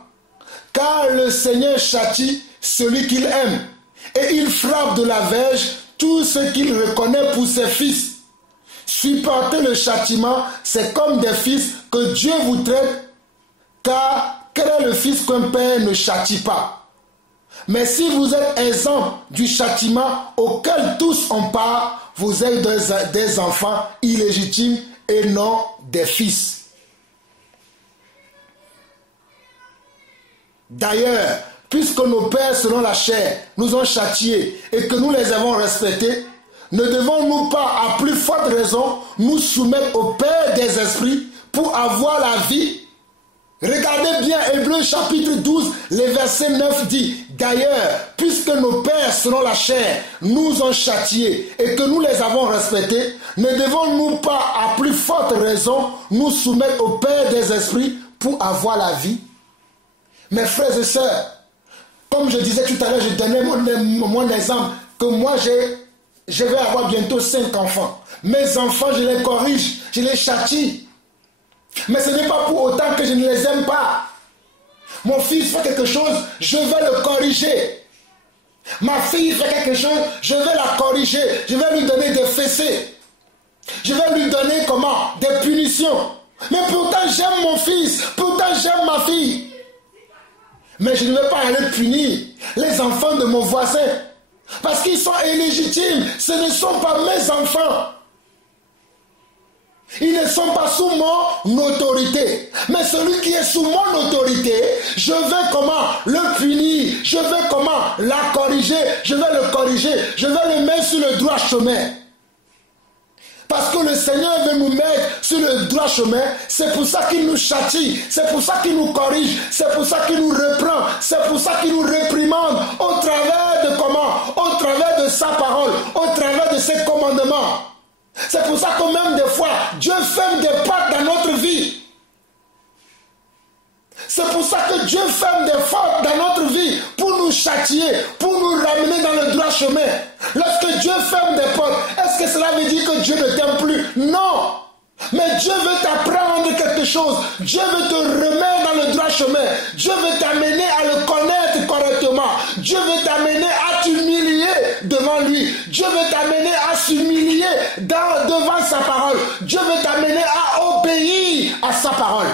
Car le Seigneur châtie celui qu'il aime et il frappe de la verge tout ce qu'il reconnaît pour ses fils. Supporter le châtiment, c'est comme des fils que Dieu vous traite, car quel est le fils qu'un père ne châtie pas? Mais si vous êtes exempt du châtiment auquel tous ont part, vous êtes des enfants illégitimes et non des fils. D'ailleurs, puisque nos pères selon la chair nous ont châtiés et que nous les avons respectés, ne devons-nous pas à plus forte raison nous soumettre au Père des esprits pour avoir la vie? Regardez bien Hébreu chapitre 12, le verset 9 dit, d'ailleurs, puisque nos pères selon la chair nous ont châtiés et que nous les avons respectés, ne devons-nous pas à plus forte raison nous soumettre au Père des esprits pour avoir la vie? Mes frères et sœurs, comme je disais tout à l'heure, je donnais mon exemple, que moi je vais avoir bientôt 5 enfants. Mes enfants, je les corrige, je les châtie. Mais ce n'est pas pour autant que je ne les aime pas. Mon fils fait quelque chose, je vais le corriger. Ma fille fait quelque chose, je vais la corriger. Je vais lui donner des fessées. Je vais lui donner comment? Des punitions. Mais pourtant j'aime mon fils, pourtant j'aime ma fille. Mais je ne vais pas aller punir les enfants de mon voisin. Parce qu'ils sont illégitimes. Ce ne sont pas mes enfants. Ils ne sont pas sous mon autorité. Mais celui qui est sous mon autorité, je vais comment le punir. Je vais comment la corriger. Je vais le corriger. Je vais le mettre sur le droit chemin. Parce que le Seigneur veut nous mettre sur le droit chemin. C'est pour ça qu'il nous châtie. C'est pour ça qu'il nous corrige. C'est pour ça qu'il nous reprend. C'est pour ça qu'il nous réprimande. Au travers de comment? Au travers de sa parole. Au travers de ses commandements. C'est pour ça que même des fois, Dieu ferme des portes dans notre vie. C'est pour ça que Dieu ferme des portes dans notre vie pour nous châtier, pour nous ramener dans le droit chemin. Lorsque Dieu ferme des portes, est-ce que cela veut dire que Dieu ne t'aime plus? Non. Mais Dieu veut t'apprendre quelque chose. Dieu veut te remettre dans le droit chemin. Dieu veut t'amener à le connaître correctement. Dieu veut t'amener à t'humilier devant lui. Dieu veut t'amener à s'humilier devant sa parole. Dieu veut t'amener à obéir à sa parole.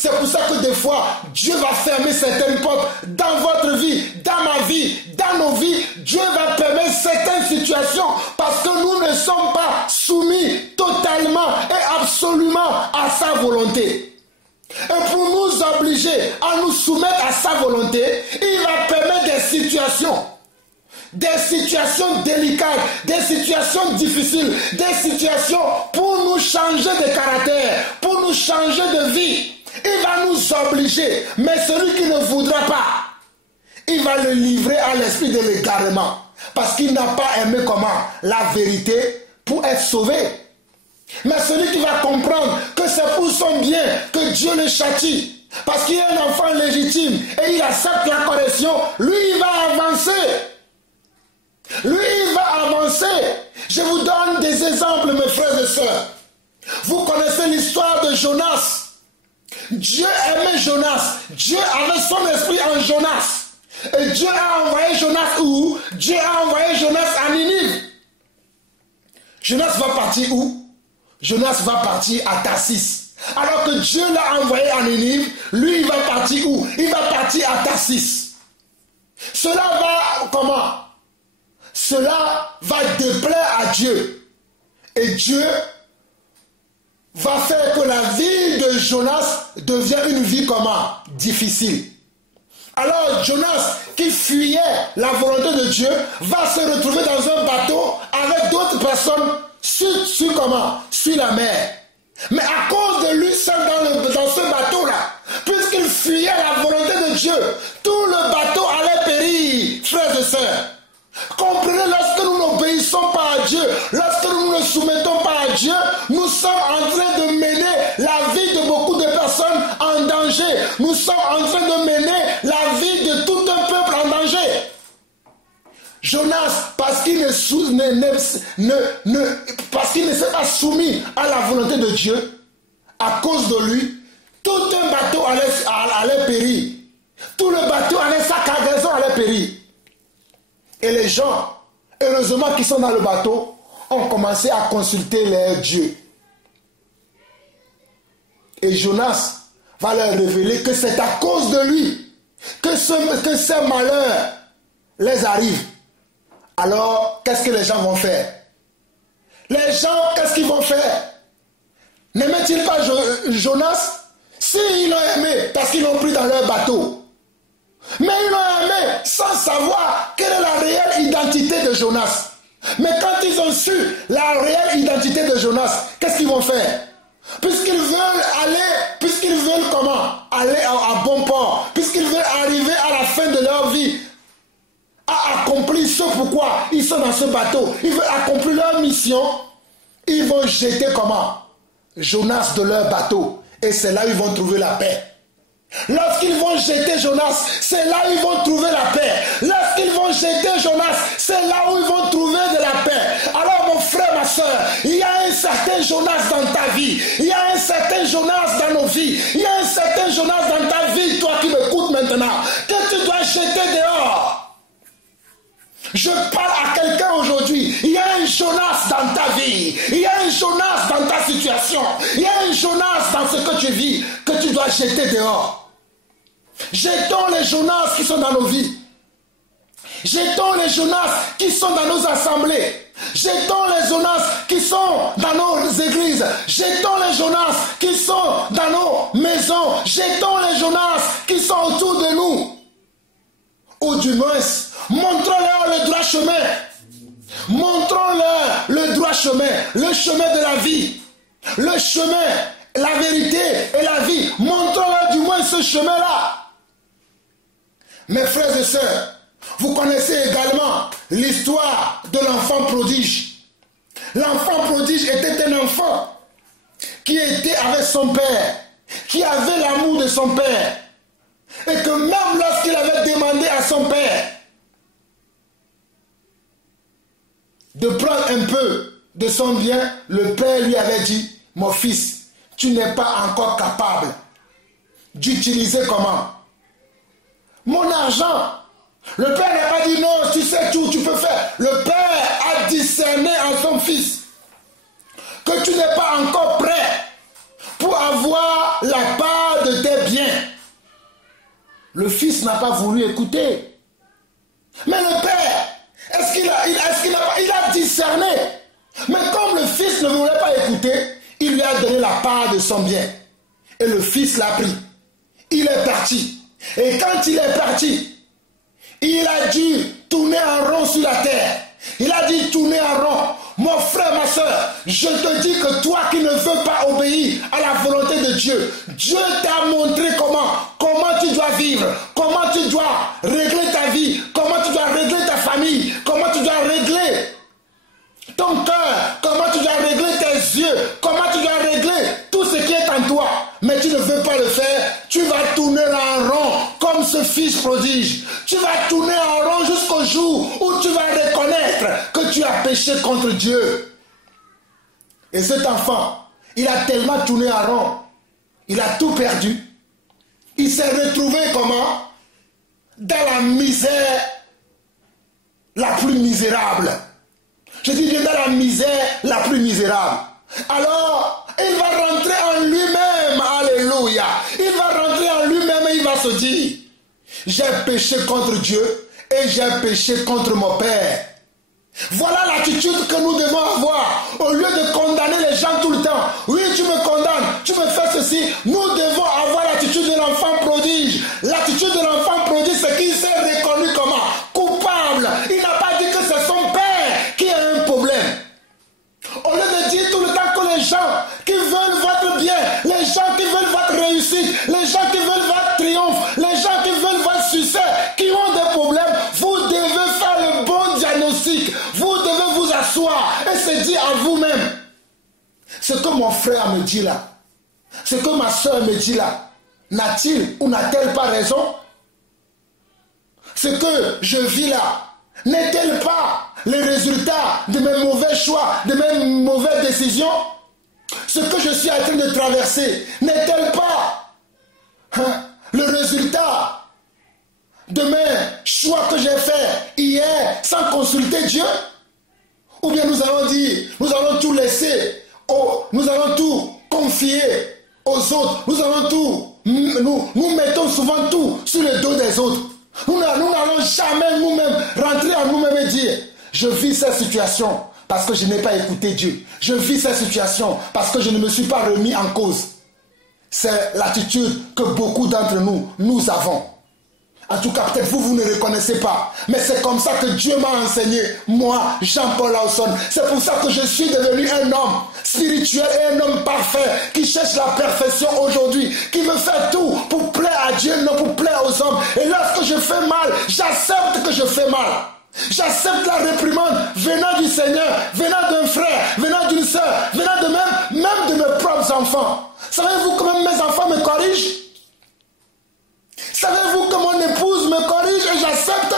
C'est pour ça que des fois, Dieu va fermer certaines portes dans votre vie, dans ma vie, dans nos vies. Dieu va permettre certaines situations parce que nous ne sommes pas soumis totalement et absolument à sa volonté. Et pour nous obliger à nous soumettre à sa volonté, il va permettre des situations délicates, des situations difficiles, des situations pour nous changer de caractère, pour nous changer de vie. Il va nous obliger, mais celui qui ne voudra pas, il va le livrer à l'esprit de l'égarement, parce qu'il n'a pas aimé comment? La vérité pour être sauvé. Mais celui qui va comprendre que c'est pour son bien que Dieu le châtie, parce qu'il est un enfant légitime et il accepte la correction, lui il va avancer. Lui, il va avancer. Je vous donne des exemples, mes frères et sœurs. Vous connaissez l'histoire de Jonas. Dieu aimait Jonas. Dieu avait son esprit en Jonas. Et Dieu a envoyé Jonas où? Dieu a envoyé Jonas à Ninive. Jonas va partir où? Jonas va partir à Tarsis. Alors que Dieu l'a envoyé à Ninive, lui il va partir où? Il va partir à Tarsis. Cela va comment? Cela va déplaire à Dieu. Et Dieu va faire que la vie de Jonas devienne une vie comment? Difficile. Alors Jonas, qui fuyait la volonté de Dieu, va se retrouver dans un bateau avec d'autres personnes sur comment? Sur la mer. Mais à cause de lui seul dans ce bateau-là, puisqu'il fuyait la volonté de Dieu, tout le bateau allait périr, frères et sœurs. Comprenez, lorsque nous n'obéissons pas à Dieu, lorsque nous ne soumettons pas à Dieu, nous sommes en train de mener la vie de beaucoup de personnes en danger. Nous sommes en train de mener la vie de tout un peuple en danger. Jonas, parce qu'il ne s'est pas soumis à la volonté de Dieu, à cause de lui, tout un bateau allait périr. Tout le bateau sa cargaison allait périr. Et les gens, heureusement qui sont dans le bateau, ont commencé à consulter leur Dieu. Et Jonas va leur révéler que c'est à cause de lui que ces malheurs les arrivent. Alors, qu'est-ce que les gens vont faire? Les gens, qu'est-ce qu'ils vont faire? N'aimaient-ils pas Jonas? S'ils l'ont aimé, parce qu'ils l'ont pris dans leur bateau. Mais ils l'ont aimé sans savoir quelle est la réelle identité de Jonas. Mais quand ils ont su la réelle identité de Jonas, qu'est-ce qu'ils vont faire? Puisqu'ils veulent comment? Aller à bon port, puisqu'ils veulent arriver à la fin de leur vie, à accomplir ce pourquoi ils sont dans ce bateau, ils veulent accomplir leur mission, ils vont jeter comment? Jonas de leur bateau. Et c'est là où ils vont trouver la paix. Lorsqu'ils vont jeter Jonas, c'est là où ils vont trouver la paix. Lorsqu'ils vont jeter Jonas, c'est là où ils vont trouver de la paix. Alors mon frère, ma soeur, il y a un certain Jonas dans ta vie. Il y a un certain Jonas dans nos vies. Il y a un certain Jonas dans ta vie, toi qui m'écoutes maintenant, que tu dois jeter dehors. Je parle à quelqu'un aujourd'hui. Il y a un Jonas dans ta vie. Il y a un Jonas dans ta situation. Il y a un Jonas dans ce que tu vis que tu dois jeter dehors. Jetons les Jonas qui sont dans nos vies. Jetons les Jonas qui sont dans nos assemblées. Jetons les Jonas qui sont dans nos églises. Jetons les Jonas qui sont dans nos maisons. Jetons les Jonas qui sont autour de nous. Ou du moins, montrons-leur le droit chemin. Montrons-leur le droit chemin, le chemin de la vie, le chemin, la vérité et la vie. Montrons-leur du moins ce chemin-là. Mes frères et sœurs, vous connaissez également l'histoire de l'enfant prodige. L'enfant prodige était un enfant qui était avec son père, qui avait l'amour de son père. Et que même lorsqu'il avait demandé à son père de prendre un peu de son bien, le père lui avait dit, mon fils, tu n'es pas encore capable d'utiliser comment? Mon argent. Le père n'a pas dit non, tu sais tout, tu peux faire. Le père a discerné en son fils que tu n'es pas encore prêt pour avoir la part de tes biens. Le fils n'a pas voulu écouter. Mais le père, il a discerné. Mais comme le fils ne voulait pas écouter, il lui a donné la part de son bien. Et le fils l'a pris. Il est parti. Et quand il est parti, il a dû tourner en rond sur la terre. Il a dit tourner en rond. Mon frère, ma soeur, je te dis que toi qui ne veux pas obéir à la volonté de Dieu, Dieu t'a montré comment tu dois vivre, comment tu dois régler ta vie, comment tu dois régler ta famille, comment tu dois régler ton cœur, comment tu dois régler tes yeux, comment tu dois régler tout ce qui est en toi. Mais tu ne veux pas le faire, tu vas tourner en rond comme ce fils prodige. Tu vas tourner en rond jusqu'au jour où tu vas reconnaître que tu as péché contre Dieu. Et cet enfant, il a tellement tourné en rond, il a tout perdu. Il s'est retrouvé comment? Dans la misère la plus misérable. Je dis bien dans la misère la plus misérable. Alors, il va rentrer en lui-même, alléluia. Il va rentrer en lui-même et il va se dire, j'ai péché contre Dieu et j'ai péché contre mon Père. Voilà l'attitude que nous devons avoir. Au lieu de condamner les gens tout le temps. Oui, tu me condamnes, tu me fais ceci. Nous devons avoir l'attitude de l'enfant prodige. L'attitude de l'enfant prodige, c'est qu'il s'est reconnu comment? Coupable. Il n'a pas dit que c'est son père qui a un problème. Au lieu de dire tout le temps que les gens qui veulent votre bien, les gens qui veulent votre réussite, les gens qui veulent votre triomphe, les gens qui veulent votre succès, qui ont des problèmes, vous devez faire le bon diagnostic. Vous devez vous asseoir et se dire à vous-même, ce que mon frère me dit là, ce que ma soeur me dit là, n'a-t-il ou n'a-t-elle pas raison? Ce que je vis là, n'est-elle pas le résultat de mes mauvais choix, de mes mauvaises décisions? Ce que je suis en train de traverser, n'est-elle pas le résultat de mes choix que j'ai faits hier sans consulter Dieu? Ou bien nous allons dire, nous allons tout laisser, nous allons tout confier aux autres, nous allons tout, nous mettons souvent tout sur le dos des autres. Nous n'allons jamais nous-mêmes rentrer en nous-mêmes et dire, je vis cette situation parce que je n'ai pas écouté Dieu. Je vis cette situation parce que je ne me suis pas remis en cause. C'est l'attitude que beaucoup d'entre nous avons. En tout cas, peut-être vous ne reconnaissez pas. Mais c'est comme ça que Dieu m'a enseigné. Moi, Jean-Paul Lawson. C'est pour ça que je suis devenu un homme spirituel et un homme parfait qui cherche la perfection aujourd'hui. Qui veut faire tout pour plaire à Dieu, non pour plaire aux hommes. Et lorsque je fais mal, j'accepte que je fais mal. J'accepte la réprimande venant du Seigneur, venant d'un frère, venant d'une soeur, venant de même de mes propres enfants. Savez-vous que même mes enfants me corrigent? Savez-vous que mon épouse me corrige et j'accepte?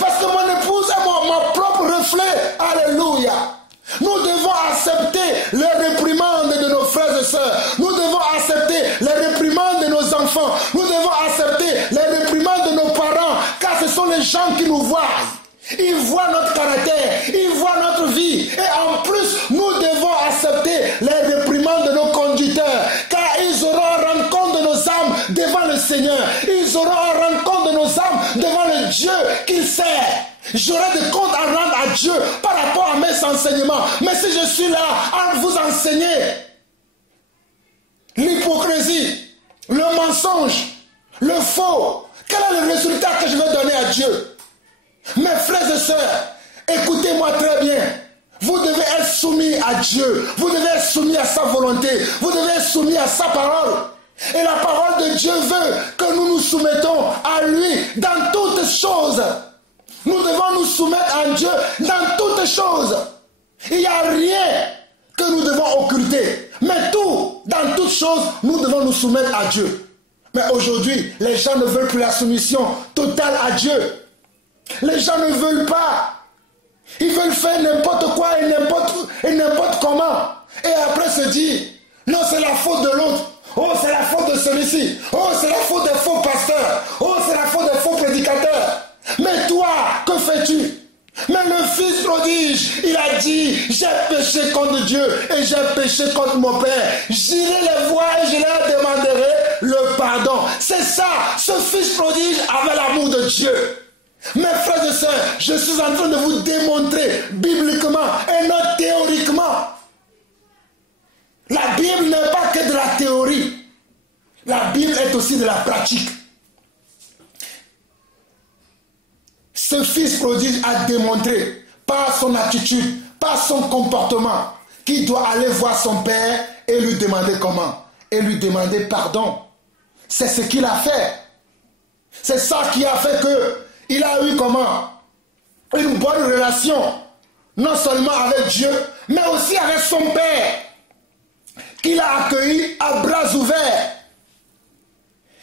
Parce que mon épouse est mon propre reflet. Alléluia. Nous devons accepter les réprimandes de nos frères et sœurs. Nous devons accepter les réprimandes de nos enfants. Nous devons accepter les réprimandes de nos parents. Car ce sont les gens qui nous voient. Ils voient notre caractère. Ils voient notre vie. Et en plus, nous devons accepter les réprimandes de nos conducteurs. Car ils auront rendu compte de nos âmes devant le Seigneur. Ils auront rendu compte de nos âmes devant le Dieu qu'ils servent. J'aurai des comptes à rendre à Dieu par rapport à mes enseignements. Mais si je suis là à vous enseigner l'hypocrisie, le mensonge, le faux, quel est le résultat que je vais donner à Dieu? Mes frères et sœurs, écoutez-moi très bien. Vous devez être soumis à Dieu. Vous devez être soumis à sa volonté. Vous devez être soumis à sa parole. Et la parole de Dieu veut que nous nous soumettons à lui dans toutes choses. Nous devons nous soumettre à Dieu dans toutes choses. Il n'y a rien que nous devons occulter. Mais tout, dans toutes choses, nous devons nous soumettre à Dieu. Mais aujourd'hui, les gens ne veulent plus la soumission totale à Dieu. Les gens ne veulent pas. Ils veulent faire n'importe quoi et n'importe comment. Et après se dire, non, c'est la faute de l'autre. Oh, c'est la faute de celui-ci. Oh, c'est la faute des faux pasteurs. Oh, c'est la faute des faux prédicateurs. Mais toi, que fais-tu? Mais le fils prodige, il a dit, j'ai péché contre Dieu et j'ai péché contre mon Père. J'irai les voir et je leur demanderai le pardon. C'est ça, ce fils prodige avait l'amour de Dieu. Mes frères et sœurs, je suis en train de vous démontrer bibliquement et non théoriquement. La Bible n'est pas que de la théorie. La Bible est aussi de la pratique. Ce fils prodige a démontré par son attitude, par son comportement, qu'il doit aller voir son père et lui demander comment? Et lui demander pardon. C'est ce qu'il a fait. C'est ça qui a fait qu'il a eu comment? Une bonne relation, non seulement avec Dieu, mais aussi avec son père, qu'il a accueilli à bras ouverts.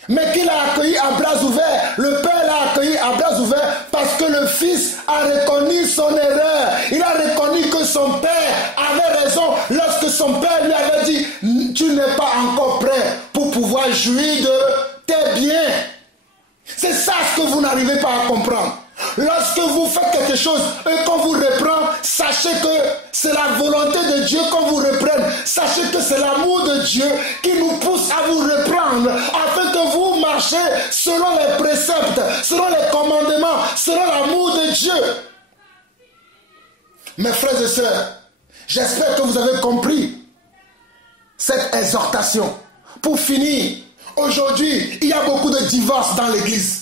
mais qu'il a accueilli à bras ouverts. Le Père l'a accueilli à bras ouverts parce que le Fils a reconnu son erreur. Il a reconnu que son Père avait raison lorsque son Père lui avait dit « Tu n'es pas encore prêt pour pouvoir jouir de tes biens. » C'est ça ce que vous n'arrivez pas à comprendre. Lorsque vous faites quelque chose et qu'on vous reprend, sachez que c'est la volonté de Dieu qu'on vous reprenne. Sachez que c'est l'amour de Dieu qui nous pousse à vous reprendre afin que vous marchiez selon les préceptes, selon les commandements, selon l'amour de Dieu. Mes frères et sœurs, j'espère que vous avez compris cette exhortation. Pour finir, aujourd'hui, il y a beaucoup de divorces dans l'église.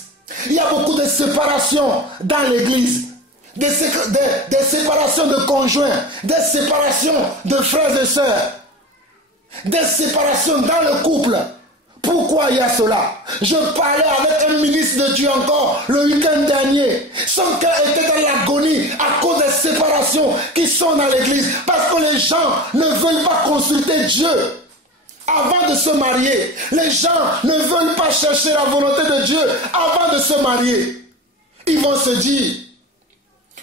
Il y a beaucoup de séparations dans l'église. Des séparations de conjoints, des séparations de frères et sœurs, des séparations dans le couple. Pourquoi il y a cela? Je parlais avec un ministre de Dieu encore le week-end dernier. Son cœur était dans l'agonie à cause des séparations qui sont dans l'église. Parce que les gens ne veulent pas consulter Dieu avant de se marier. Les gens ne veulent pas chercher la volonté de Dieu avant de se marier. Ils vont se dire,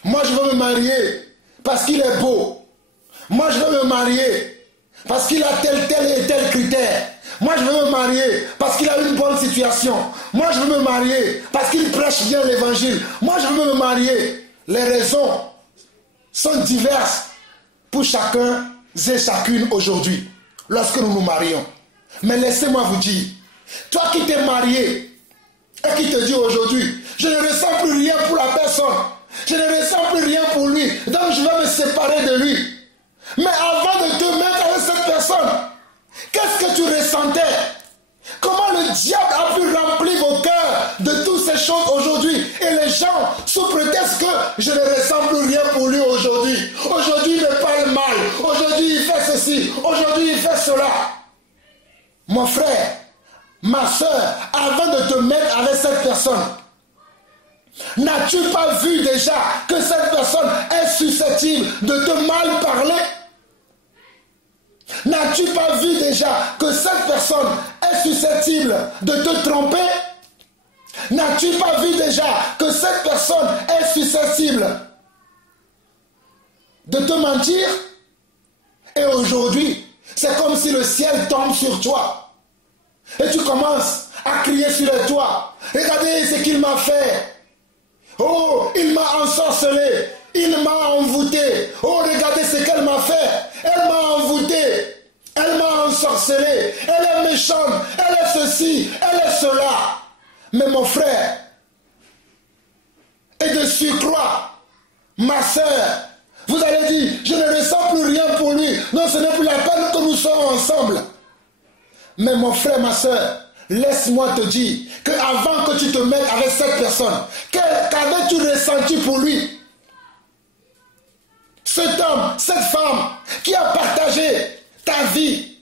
moi je veux me marier parce qu'il est beau. Moi je veux me marier parce qu'il a tel et tel critère. Moi je veux me marier parce qu'il a une bonne situation. Moi je veux me marier parce qu'il prêche bien l'évangile. Moi je veux me marier. Les raisons sont diverses pour chacun et chacune aujourd'hui, lorsque nous nous marions. Mais laissez-moi vous dire, toi qui t'es marié et qui te dis aujourd'hui, je ne ressens plus rien pour la personne, je ne ressens plus rien pour lui, donc je vais me séparer de lui. Mais avant de te mettre avec cette personne, qu'est-ce que tu ressentais? Comment le diable a pu remplir vos cœurs de toutes ces choses aujourd'hui? Et les gens, sous prétexte que je ne ressens plus rien pour lui aujourd'hui. Aujourd'hui, il me parle mal. Aujourd'hui, il fait ceci. Aujourd'hui, il fait cela. Mon frère, ma soeur, avant de te mettre avec cette personne, n'as-tu pas vu déjà que cette personne est susceptible de te mal parler? N'as-tu pas vu déjà que cette personne est susceptible de te tromper? N'as-tu pas vu déjà que cette personne est susceptible de te mentir? Et aujourd'hui, c'est comme si le ciel tombe sur toi. Et tu commences à crier sur le toit. Regardez ce qu'il m'a fait. Oh, il m'a ensorcelé. Il m'a envoûté. Oh, regardez ce qu'elle m'a fait. Elle m'a envoûté. Elle m'a ensorcelé. Elle est méchante. Elle est ceci. Elle est cela. Mais mon frère, et de surcroît, ma soeur, vous allez dire, je ne ressens plus rien pour lui. Non, ce n'est plus la peine que nous soyons ensemble. Mais mon frère, ma soeur, laisse-moi te dire qu'avant que tu te mettes avec cette personne, qu'avais-tu ressenti pour lui? Cet homme, cette femme qui a partagé ta vie,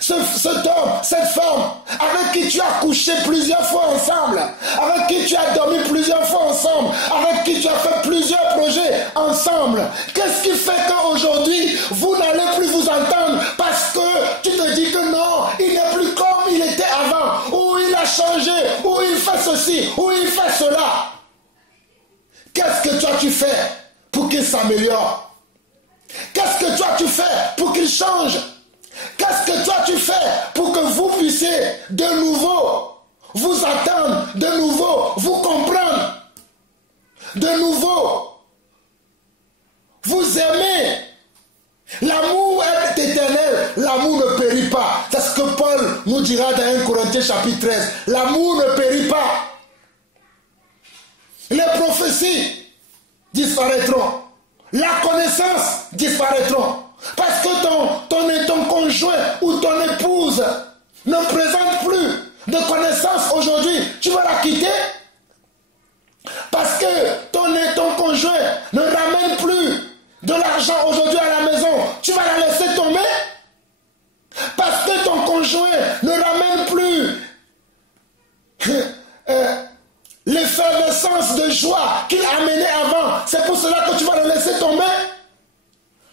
cet homme, cette femme avec qui tu as couché plusieurs fois ensemble, avec qui tu as dormi plusieurs fois ensemble, avec qui tu as fait plusieurs projets ensemble, qu'est-ce qui fait qu'aujourd'hui vous n'allez plus vous entendre parce que tu te dis que non, il n'est plus comme il était avant, ou il a changé, ou il fait ceci, ou il fait cela? Qu'est-ce que toi tu fais pour qu'il s'améliore? Qu'est-ce que toi tu fais pour qu'il change? Qu'est-ce que toi tu fais pour que vous puissiez de nouveau vous attendre, de nouveau vous comprendre, de nouveau vous aimer? L'amour est éternel, l'amour ne périt pas. C'est ce que Paul nous dira dans 1 Corinthiens chapitre 13. L'amour ne périt pas. Les prophéties disparaîtront. La connaissance disparaîtront. Parce que ton conjoint ou ton épouse ne présente plus de connaissance aujourd'hui, tu vas la quitter. Parce que ton conjoint ne ramène plus de l'argent aujourd'hui à la maison, tu vas la laisser tomber. Parce que ton conjoint ne ramène plus l'effervescence de joie qu'il amenait avant, c'est pour cela que tu vas le laisser tomber.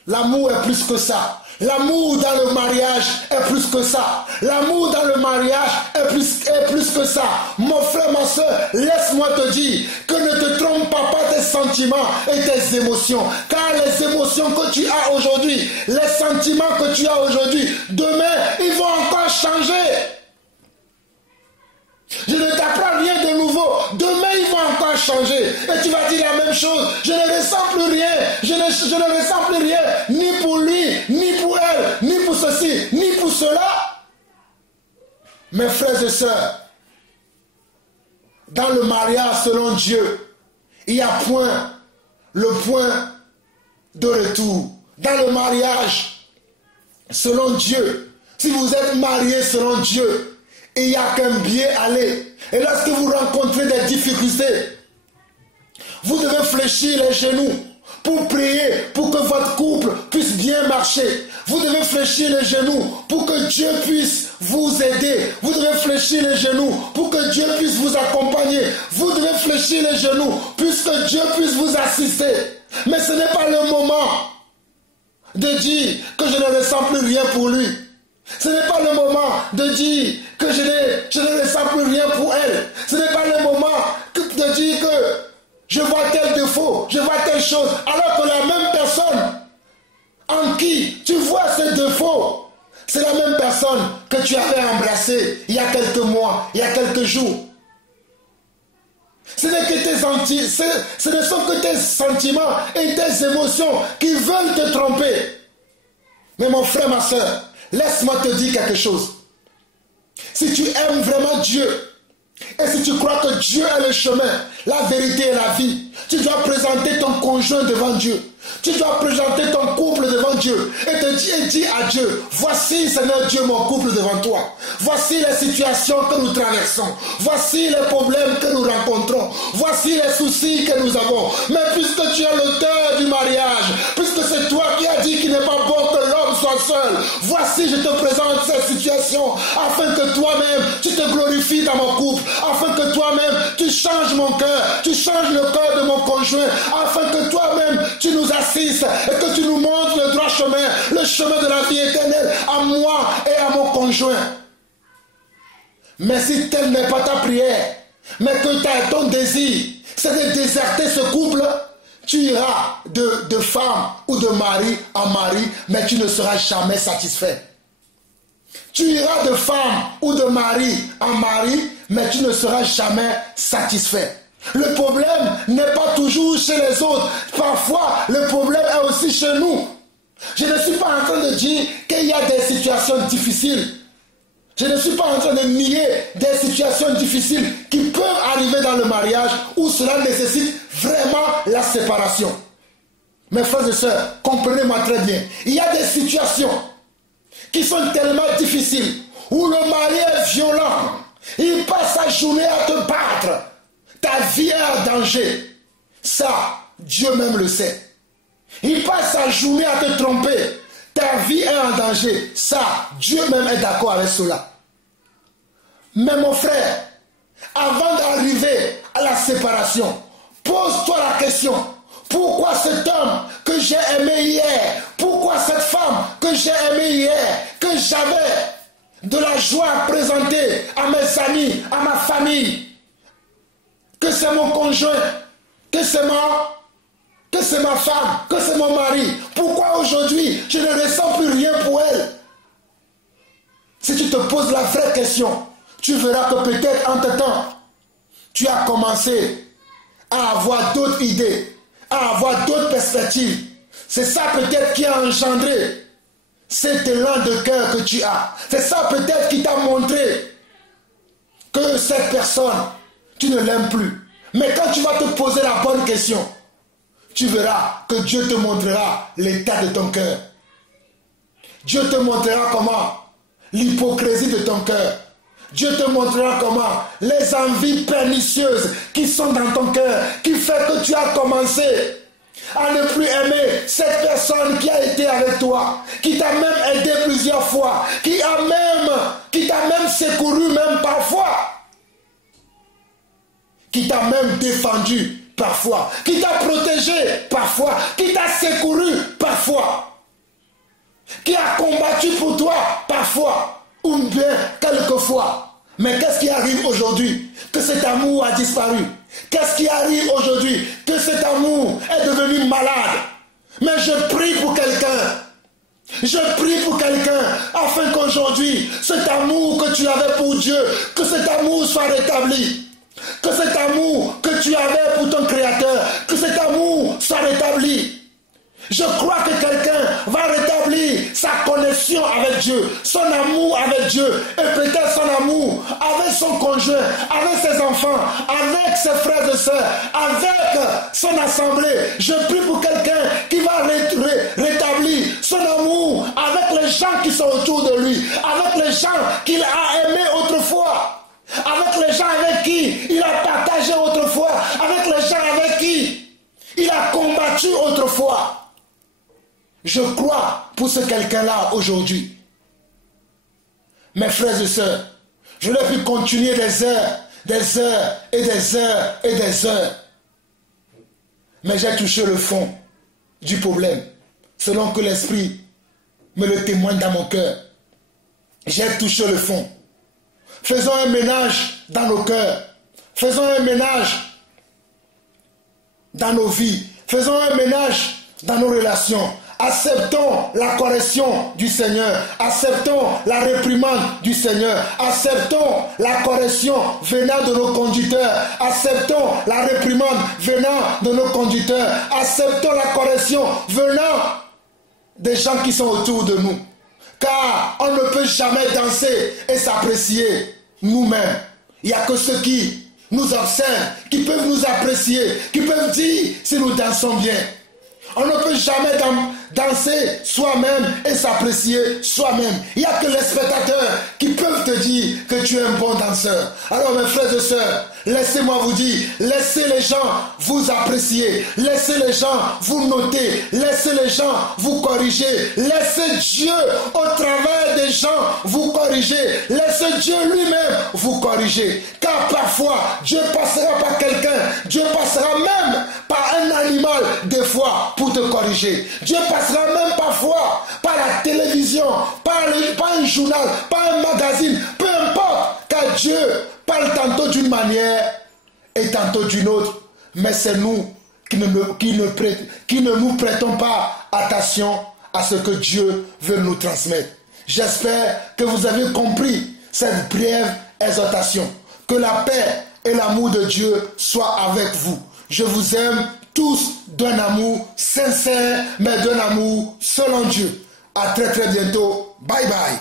L'amour est plus que ça. L'amour dans le mariage est plus que ça. L'amour dans le mariage est plus que ça. Mon frère, ma soeur, laisse-moi te dire que ne te trompe pas par tes sentiments et tes émotions. Car les émotions que tu as aujourd'hui, les sentiments que tu as aujourd'hui, demain, ils vont encore changer. Je ne t'apprends rien de nouveau. Demain, ils vont encore changer. Et tu vas dire la même chose. Je ne ressens plus rien. Je ne ressens plus rien. Ni pour lui, ni pour elle, ni pour ceci, ni pour cela. Mes frères et sœurs, dans le mariage selon Dieu, il y a le point de retour. Dans le mariage selon Dieu, si vous êtes marié selon Dieu, il n'y a qu'un biais aller. Et lorsque vous rencontrez des difficultés, vous devez fléchir les genoux pour prier, pour que votre couple puisse bien marcher. Vous devez fléchir les genoux pour que Dieu puisse vous aider. Vous devez fléchir les genoux pour que Dieu puisse vous accompagner. Vous devez fléchir les genoux puisque Dieu puisse vous assister. Mais ce n'est pas le moment de dire que je ne ressens plus rien pour lui. Ce n'est pas le moment de dire que je ne ressens plus rien pour elle. Ce n'est pas le moment de dire que je vois tel défaut, je vois telle chose, alors que la même personne en qui tu vois ce défaut, c'est la même personne que tu avais embrassée il y a quelques mois, il y a quelques jours. Ce ne sont que tes sentiments et tes émotions qui veulent te tromper. Mais mon frère, ma soeur, laisse-moi te dire quelque chose. Si tu aimes vraiment Dieu, et si tu crois que Dieu est le chemin, la vérité et la vie, tu dois présenter ton conjoint devant Dieu. Tu dois présenter ton couple devant Dieu et te dire à Dieu, voici Seigneur Dieu mon couple devant toi. Voici les situations que nous traversons. Voici les problèmes que nous rencontrons. Voici les soucis que nous avons. Mais puisque tu es l'auteur du mariage, puisque c'est toi qui as dit qu'il n'est pas bon que l'homme soit seul, voici je te présente cette situation afin que toi-même tu te glorifies dans mon couple, afin que toi-même tu changes mon cœur, tu changes le cœur de mon conjoint, afin que toi-même tu nous assistes et que tu nous montres le droit chemin, le chemin de la vie éternelle à moi et à mon conjoint. Mais si telle n'est pas ta prière, mais que ton désir, c'est de déserter ce couple, tu iras de femme ou de mari en mari, mais tu ne seras jamais satisfait. Tu iras de femme ou de mari en mari, mais tu ne seras jamais satisfait. Le problème n'est pas toujours chez les autres. Parfois, le problème est aussi chez nous. Je ne suis pas en train de dire qu'il y a des situations difficiles. Je ne suis pas en train de nier des situations difficiles qui peuvent arriver dans le mariage où cela nécessite vraiment la séparation. Mes frères et sœurs, comprenez-moi très bien. Il y a des situations qui sont tellement difficiles où le mari est violent. Il passe sa journée à te battre. Ta vie est en danger. Ça, Dieu même le sait. Il passe sa journée à te tromper. Ta vie est en danger. Ça, Dieu même est d'accord avec cela. Mais mon frère, avant d'arriver à la séparation, pose-toi la question. Pourquoi cet homme que j'ai aimé hier, pourquoi cette femme que j'ai aimée hier, que j'avais de la joie à présenter à mes amis, à ma famille, que c'est mon conjoint, que c'est ma femme, que c'est mon mari. Pourquoi aujourd'hui je ne ressens plus rien pour elle? Si tu te poses la vraie question, tu verras que peut-être entre-temps, tu as commencé à avoir d'autres idées, à avoir d'autres perspectives. C'est ça peut-être qui a engendré cet élan de cœur que tu as. C'est ça peut-être qui t'a montré que cette personne, tu ne l'aimes plus. Mais quand tu vas te poser la bonne question, tu verras que Dieu te montrera l'état de ton cœur. Dieu te montrera comment l'hypocrisie de ton cœur. Dieu te montrera comment les envies pernicieuses qui sont dans ton cœur, qui fait que tu as commencé à ne plus aimer cette personne qui a été avec toi, qui t'a même aidé plusieurs fois, qui t'a même secouru même parfois, qui t'a même défendu parfois, qui t'a protégé parfois, qui t'a secouru parfois. qui a combattu pour toi parfois, ou bien quelquefois. Mais qu'est-ce qui arrive aujourd'hui? Que cet amour a disparu. Qu'est-ce qui arrive aujourd'hui? Que cet amour est devenu malade. Mais je prie pour quelqu'un. Je prie pour quelqu'un afin qu'aujourd'hui, cet amour que tu avais pour Dieu, que cet amour soit rétabli. Que cet amour que tu avais pour ton Créateur, que cet amour soit rétabli. Je crois que quelqu'un va rétablir sa connexion avec Dieu, son amour avec Dieu, et peut-être son amour avec son conjoint, avec ses enfants, avec ses frères et sœurs, avec son assemblée. Je prie pour quelqu'un qui va rétablir son amour avec les gens qui sont autour de lui, avec les gens qu'il a aimés autrefois, avec les gens avec qui il a partagé autrefois, avec les gens avec qui il a combattu autrefois. Je crois pour ce quelqu'un-là aujourd'hui. Mes frères et sœurs, je l'ai pu continuer des heures et des heures et des heures. Mais j'ai touché le fond du problème, selon que l'Esprit me le témoigne dans mon cœur. J'ai touché le fond. Faisons un ménage dans nos cœurs. Faisons un ménage dans nos vies. Faisons un ménage dans nos relations. Acceptons la correction du Seigneur. Acceptons la réprimande du Seigneur. Acceptons la correction venant de nos conducteurs. Acceptons la réprimande venant de nos conducteurs. Acceptons la correction venant des gens qui sont autour de nous. Car on ne peut jamais danser et s'apprécier nous-mêmes. Il n'y a que ceux qui nous observent, qui peuvent nous apprécier, qui peuvent dire si nous dansons bien. On ne peut jamais danser soi-même et s'apprécier soi-même. Il n'y a que les spectateurs qui peuvent te dire que tu es un bon danseur. Alors mes frères et sœurs, laissez-moi vous dire, laissez les gens vous apprécier, laissez les gens vous noter, laissez les gens vous corriger, laissez Dieu au travers des gens vous corriger, laissez Dieu lui-même vous corriger. Car parfois, Dieu passera par quelqu'un, Dieu passera même par un animal des fois pour te corriger. Dieu passera même parfois par la télévision, par un journal, par un magazine, peu importe, car Dieu parle tantôt d'une manière et tantôt d'une autre, mais c'est nous qui ne nous prêtons pas attention à ce que Dieu veut nous transmettre. J'espère que vous avez compris cette brève exhortation. Que la paix et l'amour de Dieu soient avec vous. Je vous aime tous d'un amour sincère, mais d'un amour selon Dieu. À très très bientôt. Bye bye.